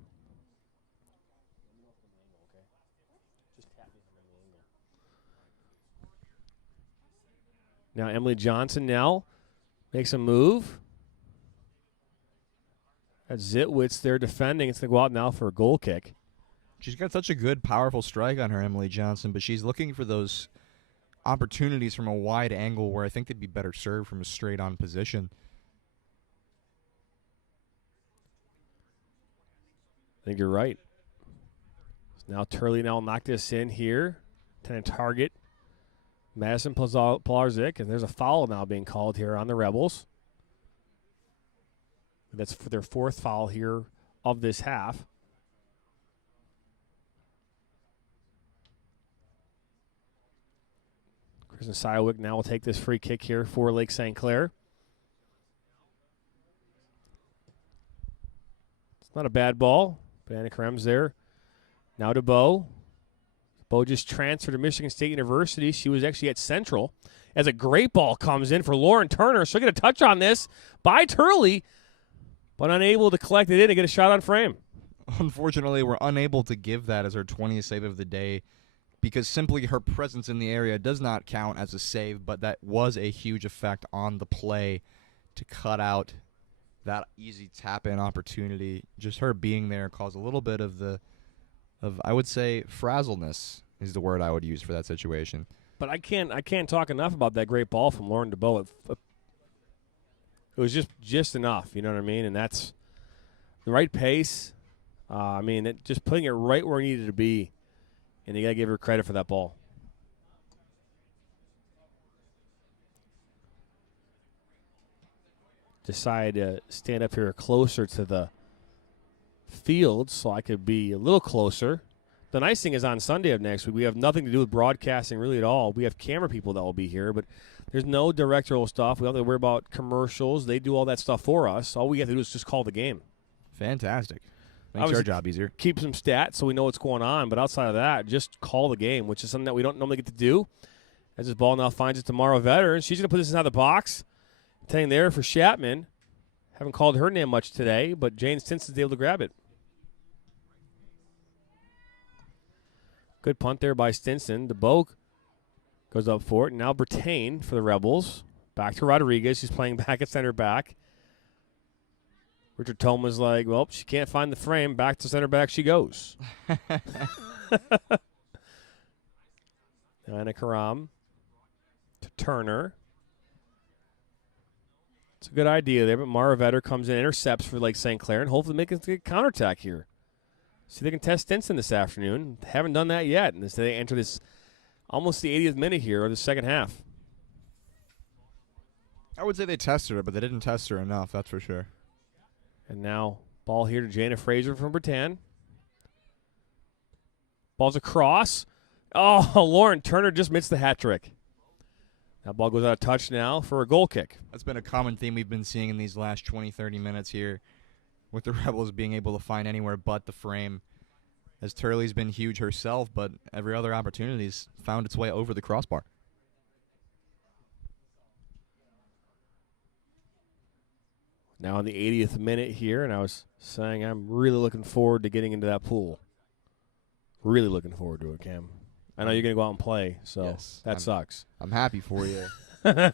Now Emily Johnson now makes a move. That's Zitwitz there defending. It's going to go out now for a goal kick. She's got such a good, powerful strike on her, Emily Johnson, but she's looking for those opportunities from a wide angle where I think they'd be better served from a straight-on position. I think you're right. So now Turley now knock this in here. Trying to target Madison Polarzik, and there's a foul now being called here on the Rebels. That's for their 4th foul here of this half. Kristen Sywick now will take this free kick here for Lake St. Clair. It's not a bad ball. Banana Krem's there. Now to Bo. Bo just transferred to Michigan State University. She was actually at Central. As a great ball comes in for Lauren Turner. She'll get a touch on this by Turley, but unable to collect it in and get a shot on frame. Unfortunately, we're unable to give that as her 20th save of the day because simply her presence in the area does not count as a save, but that was a huge effect on the play to cut out that easy tap-in opportunity. Just her being there caused a little bit of I would say, frazzleness is the word I would use for that situation. But I can't talk enough about that great ball from Lauren DeBow. It was just enough, you know what I mean? And that's the right pace. Just putting it right where it needed to be, and you got to give her credit for that ball. Decided to stand up here closer to the field so I could be a little closer. The nice thing is on Sunday of next week, we have nothing to do with broadcasting really at all. We have camera people that will be here, but there's no directorial stuff. We don't have to worry about commercials. They do all that stuff for us. All we have to do is just call the game. Fantastic. Makes our job easier. Keep some stats so we know what's going on, but outside of that, just call the game, which is something that we don't normally get to do. As this ball now finds it to Mara Vetter, and she's going to put this inside the box. Intending there for Chapman. Haven't called her name much today, but Jane Stinson's able to grab it. Good punt there by Stinson. DeBow goes up for it. Now Bertain for the Rebels. Back to Rodriguez. She's playing back at center back. Richard Toma's like, well, she can't find the frame. Back to center back she goes. Anna Karam to Turner. It's a good idea there, but Mara Vetter comes in, intercepts for Lake St. Clair, and hopefully make a good counterattack here. See if they can test Stinson this afternoon. Haven't done that yet, and they enter this almost the 80th minute here of the second half. I would say they tested her, but they didn't test her enough, that's for sure. And now ball here to Jana Fraser from Bertan. Ball's across. Oh, Lauren Turner just missed the hat trick. That ball goes out of touch now for a goal kick. That's been a common theme we've been seeing in these last 20, 30 minutes here, with the Rebels being able to find anywhere but the frame. As Turley's been huge herself, but every other opportunity's found its way over the crossbar. Now in the 80th minute here, and I was saying I'm really looking forward to getting into that pool. Really looking forward to it, Cam. I know you're going to go out and play, so yes, that sucks. I'm happy for you. That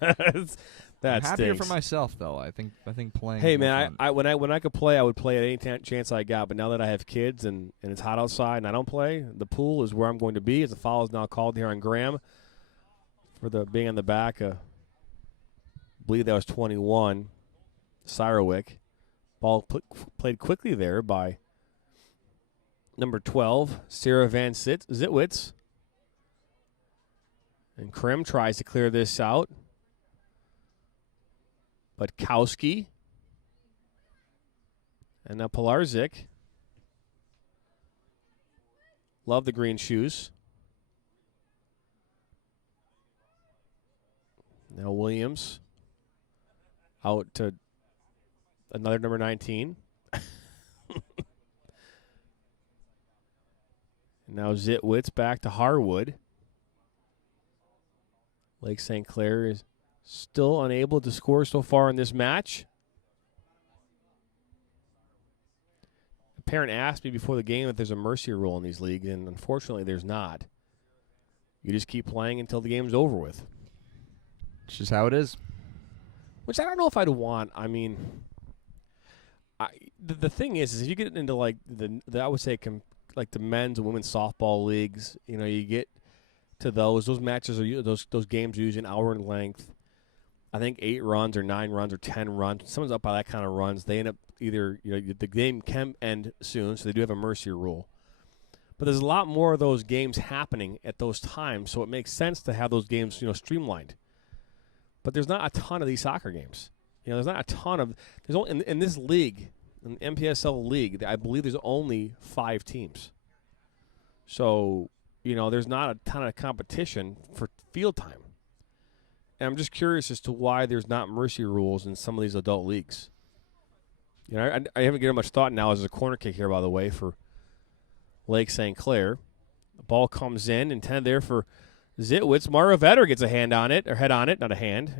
I'm happier stinks. for myself, though. I think playing. Hey, is more man, fun. when I could play, I would play at any chance I got. But now that I have kids and it's hot outside and I don't play, the pool is where I'm going to be. As the foul is now called here on Graham for the being on the back. I believe that was 21. Syrowick. Ball played quickly there by number 12, Sarah Van Zitwitz. And Krim tries to clear this out. But Kowski. And now Polarzik. Love the green shoes. Now Williams. Out to another number 19. Now Zitwitz back to Harwood. Lake St. Clair is still unable to score so far in this match. A parent asked me before the game if there's a mercy rule in these leagues, and unfortunately there's not. You just keep playing until the game's over with. It's just how it is. Which I don't know if I'd want. I mean, the thing is if you get into like the I would say like the men's and women's softball leagues, you get to those matches those games are usually an hour in length. I think 8 runs or 9 runs or 10 runs. Someone's up by that kind of runs. They end up either the game can end soon, so they do have a mercy rule. But there's a lot more of those games happening at those times, so it makes sense to have those games streamlined. But there's not a ton of these soccer games. There's not a ton of – there's only in this league, in the MPSL league, I believe there's only 5 teams. So, there's not a ton of competition for field time. And I'm just curious as to why there's not mercy rules in some of these adult leagues. I haven't given much thought now as there's a corner kick here, by the way, for Lake St. Clair. The ball comes in, intended there for Zitwitz. Mara Vetter gets a hand on it, or head on it, not a hand.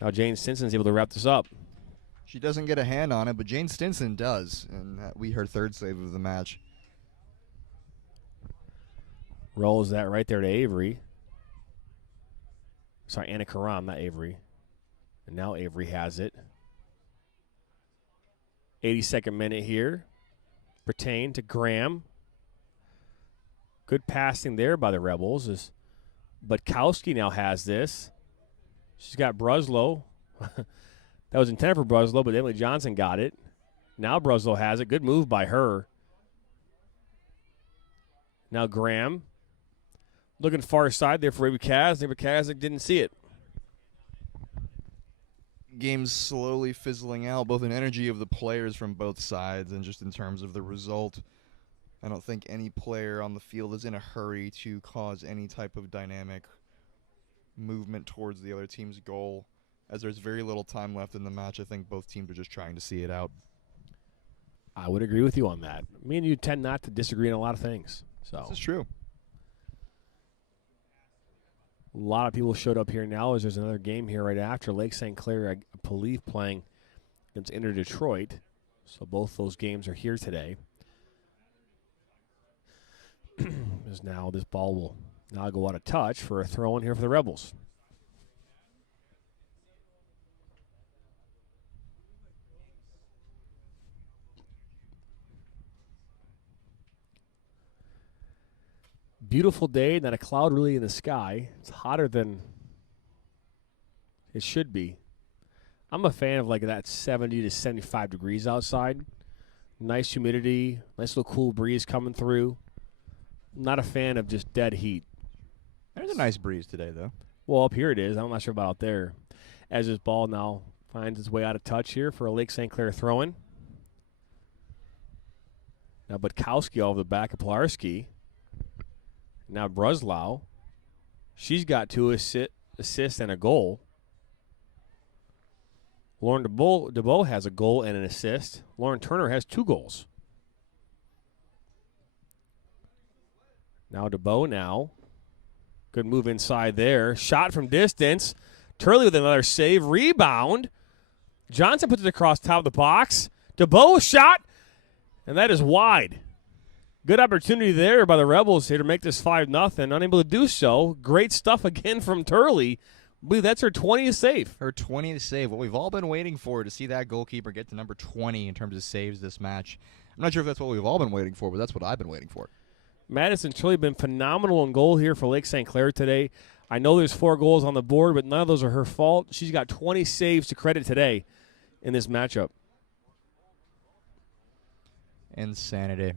Now Jane Stinson's able to wrap this up. She doesn't get a hand on it, but Jane Stinson does, and that we her third save of the match. Rolls that right there to Avery. Sorry, Anna Karam, not Avery. And now Avery has it. 82nd minute here. Pertain to Graham. Good passing there by the Rebels. But Butkowski now has this. She's got Bruslow. That was intended for Bruslow, but Emily Johnson got it. Now Bruslow has it. Good move by her. Now Graham. Looking far side there for Ava Kaz. Ava Kazik didn't see it. Game's slowly fizzling out, both in energy of the players from both sides and just in terms of the result. I don't think any player on the field is in a hurry to cause any type of dynamic movement towards the other team's goal. As there's very little time left in the match, I think both teams are just trying to see it out. I would agree with you on that. Me and you tend not to disagree on a lot of things. So this is true. A lot of people showed up here now as there's another game here right after. Lake St. Clair, I believe, playing against Inter Detroit. So both those games are here today. As now this ball will now go out of touch for a throw in here for the Rebels. Beautiful day, not a cloud really in the sky. It's hotter than it should be. I'm a fan of like that 70 to 75 degrees outside. Nice humidity, nice little cool breeze coming through. I'm not a fan of just dead heat. There's a nice breeze today, though. Well, up here it is. I'm not sure about out there. As this ball now finds its way out of touch here for a Lake St. Clair throw-in. Now Butkowski over the back of Pilarski. Now Bruslow, she's got 2 assists and a goal. Lauren DeBow has a goal and an assist. Lauren Turner has 2 goals. Now DeBow now. Good move inside there. Shot from distance. Turley with another save. Rebound. Johnson puts it across top of the box. DeBow shot, and that is wide. Good opportunity there by the Rebels here to make this 5-0. Unable to do so. Great stuff again from Turley. I believe that's her 20th save. Her 20th save. What we've all been waiting for, to see that goalkeeper get to number 20 in terms of saves this match. I'm not sure if that's what we've all been waiting for, but that's what I've been waiting for. Madison Turley been phenomenal in goal here for Lake St. Clair today. I know there's 4 goals on the board, but none of those are her fault. She's got 20 saves to credit today in this matchup. Insanity.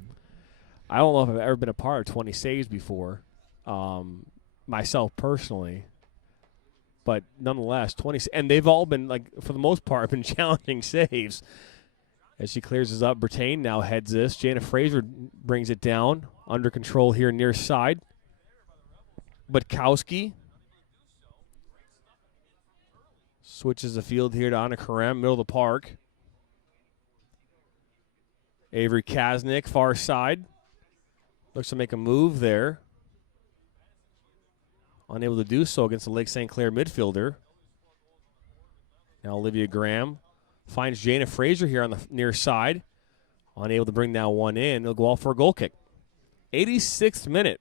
I don't know if I've ever been a part of 20 saves before, myself personally. But nonetheless, 20, and they've all been, like, for the most part, been challenging saves. As she clears this up, Bertain now heads this. Jana Fraser brings it down, under control here near side. Butkowski switches the field here to Anna Karem, middle of the park. Avery Kaznick, far side. Looks to make a move there. Unable to do so against the Lake St. Clair midfielder. Now Olivia Graham finds Jana Fraser here on the near side. Unable to bring that one in. They'll go out for a goal kick. 86th minute.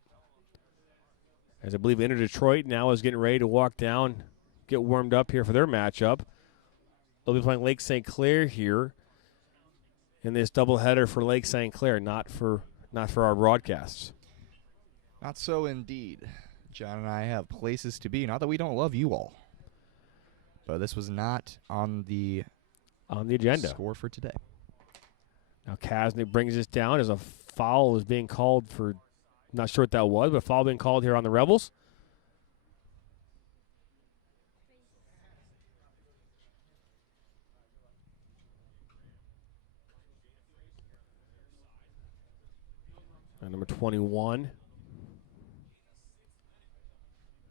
As I believe Inter Detroit now is getting ready to walk down, get warmed up here for their matchup. They'll be playing Lake St. Clair here in this doubleheader for Lake St. Clair, not for not for our broadcasts. Not so indeed. John and I have places to be. Not that we don't love you all. But this was not on the agenda. Score for today. Now Kasnick brings this down as a foul is being called for, not sure what that was, but a foul being called here on the Rebels. And number 21.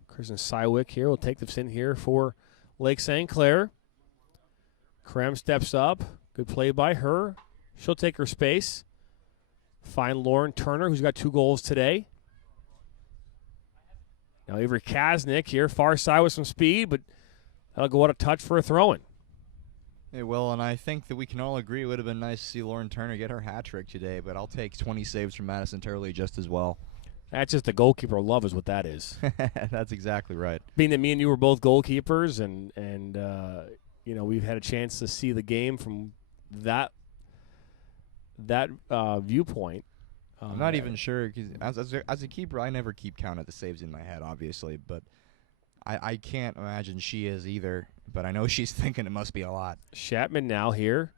Kristen Sywick here will take this in here for Lake St. Clair. Krem steps up. Good play by her. She'll take her space. Find Lauren Turner, who's got 2 goals today. Now Avery Kasnick here, far side with some speed, but that'll go out of touch for a throw-in. Hey, well, and I think that we can all agree it would have been nice to see Lauren Turner get her hat trick today, but I'll take 20 saves from Madison Turley just as well. That's just the goalkeeper love is what that is. That's exactly right. Being that me and you were both goalkeepers and we've had a chance to see the game from that viewpoint. I'm not even sure, because as a keeper, I never keep count of the saves in my head, obviously, but I can't imagine she is either, but I know she's thinking it must be a lot. Chapman now here.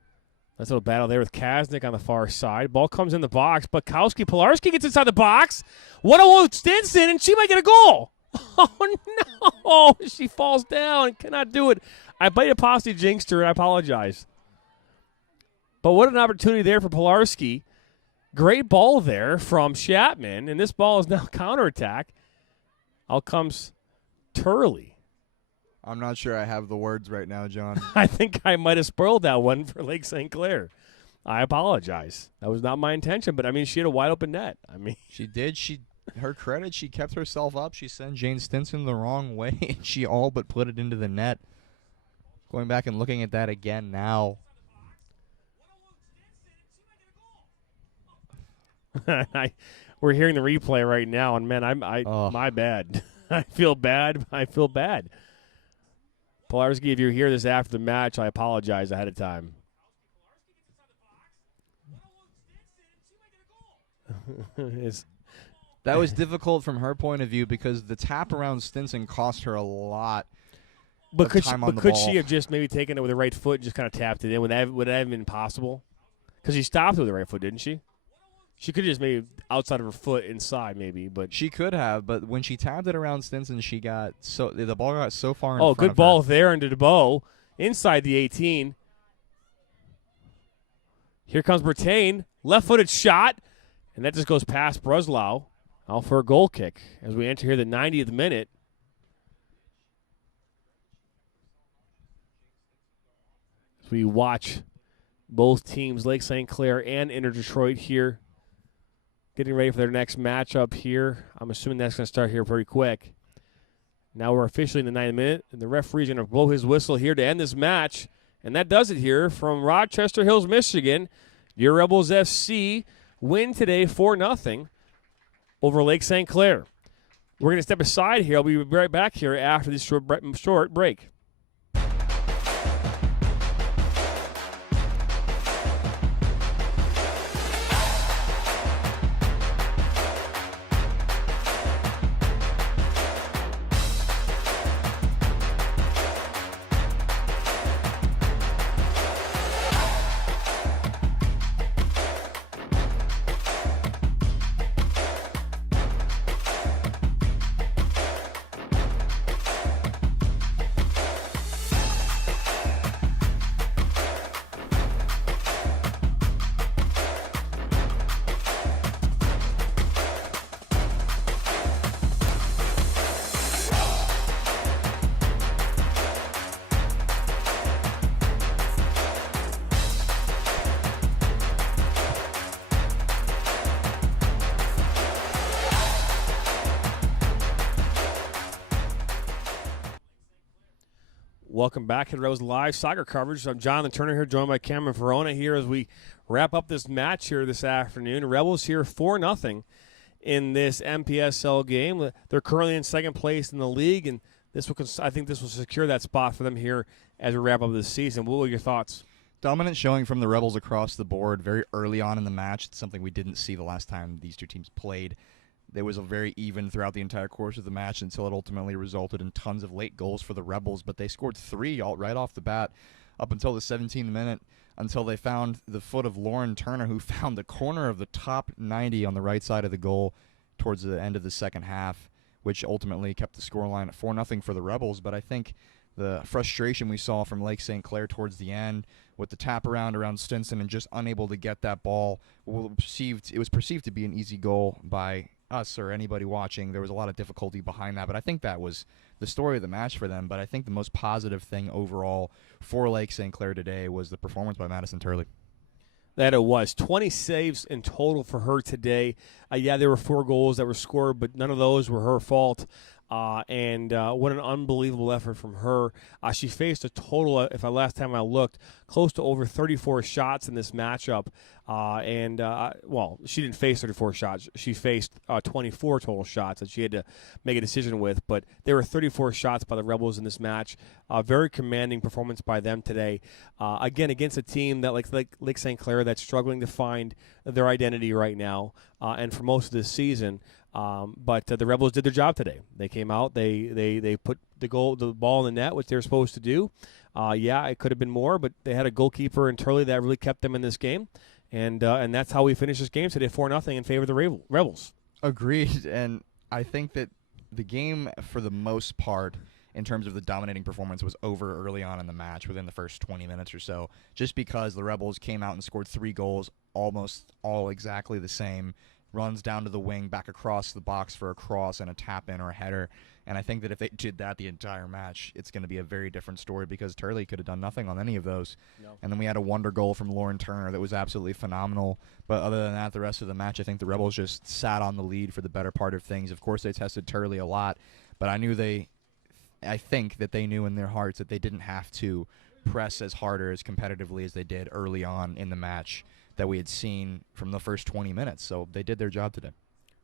Nice little battle there with Kasnick on the far side. Ball comes in the box. Pilarski gets inside the box. 1-0 Stinson, and she might get a goal. Oh, no. She falls down. Cannot do it. I might have possibly jinxed her, and I apologize. But what an opportunity there for Pilarski. Great ball there from Chapman, and this ball is now counterattack. Out comes Turley. I'm not sure I have the words right now, John. I think I might have spoiled that one for Lake St. Clair. I apologize. That was not my intention, but, she had a wide-open net. She did. Her credit, she kept herself up. She sent Jane Stinson the wrong way, and she all but put it into the net. Going back and looking at that again now. We're hearing the replay right now, and, man, my bad. I feel bad. Pilarski, if you hear this after the match, I apologize ahead of time. That was difficult from her point of view because the tap around Stinson cost her a lot but of could time she, on but the could ball. she have just maybe taken it with her right foot and just kind of tapped it in? Would that have been possible? Because she stopped with the right foot, didn't she? She could have just maybe outside of her foot inside maybe, but she could have. But when she tapped it around Stinson, the ball got so far in front oh, of good her. ball there into DeBow inside the 18. Here comes Bertain, left-footed shot, and that just goes past Bruslau. Out for a goal kick as we enter here the 90th minute. As we watch both teams, Lake St. Clair and Inter Detroit here, getting ready for their next matchup here. I'm assuming that's going to start here pretty quick. Now we're officially in the 90th minute, and the referee's going to blow his whistle here to end this match. And that does it here from Rochester Hills, Michigan. Your Rebels FC win today 4-0 over Lake St. Clair. We're going to step aside here. I'll be right back here after this short break. Welcome back to Rose Live Soccer Coverage. I'm Jonathan Turner here, joined by Cameron Verona here as we wrap up this match here this afternoon. Rebels here 4-0 in this MPSL game. They're currently in second place in the league, and I think this will secure that spot for them here as we wrap up this season. What were your thoughts? Dominant showing from the Rebels across the board very early on in the match. It's something we didn't see the last time these two teams played. There was a very even throughout the entire course of the match until it ultimately resulted in tons of late goals for the Rebels, but they scored 3 right off the bat up until the 17th minute, until they found the foot of Lauren Turner, who found the corner of the top 90 on the right side of the goal towards the end of the second half, which ultimately kept the scoreline at 4-0 for the Rebels. But I think the frustration we saw from Lake St. Clair towards the end with the tap around Stinson and just unable to get that ball, it was perceived to be an easy goal by us or anybody watching. There was a lot of difficulty behind that, but I think that was the story of the match for them. But I think the most positive thing overall for Lake St. Clair today was the performance by Madison Turley. That it was 20 saves in total for her today. Yeah, there were 4 goals that were scored, but none of those were her fault. And what an unbelievable effort from her. She faced a total, last time I looked, close to over 34 shots in this matchup. She didn't face 34 shots. She faced 24 total shots that she had to make a decision with. But there were 34 shots by the Rebels in this match. Very commanding performance by them today. Again, against a team that like Lake St. Clair that's struggling to find their identity right now, and for most of this season. But the Rebels did their job today. They came out. They put the ball in the net, which they were supposed to do. It could have been more, but they had a goalkeeper in Turley that really kept them in this game, and that's how we finished this game today, 4-0 in favor of the Rebels. Agreed, and I think that the game, for the most part, in terms of the dominating performance, was over early on in the match, within the first 20 minutes or so, just because the Rebels came out and scored 3 goals, almost all exactly the same. Runs down to the wing, back across the box for a cross and a tap-in or a header. And I think that if they did that the entire match, it's going to be a very different story, because Turley could have done nothing on any of those. No. And then we had a wonder goal from Lauren Turner that was absolutely phenomenal. But other than that, the rest of the match, I think the Rebels just sat on the lead for the better part of things. Of course, they tested Turley a lot, but I think that they knew in their hearts that they didn't have to press as hard or as competitively as they did early on in the match that we had seen from the first 20 minutes. So they did their job today.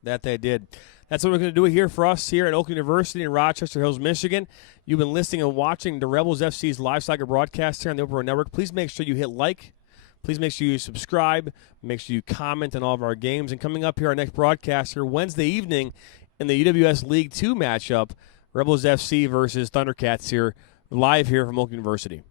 That they did. That's what we're going to do here for us here at Oak University in Rochester Hills, Michigan. You've been listening and watching the Rebels FC's live soccer broadcast here on the Open Road Network. Please make sure you hit like. Please make sure you subscribe. Make sure you comment on all of our games. And coming up here, our next broadcast here Wednesday evening in the UWS League 2 matchup, Rebels FC versus Thundercats here, live here from Oak University.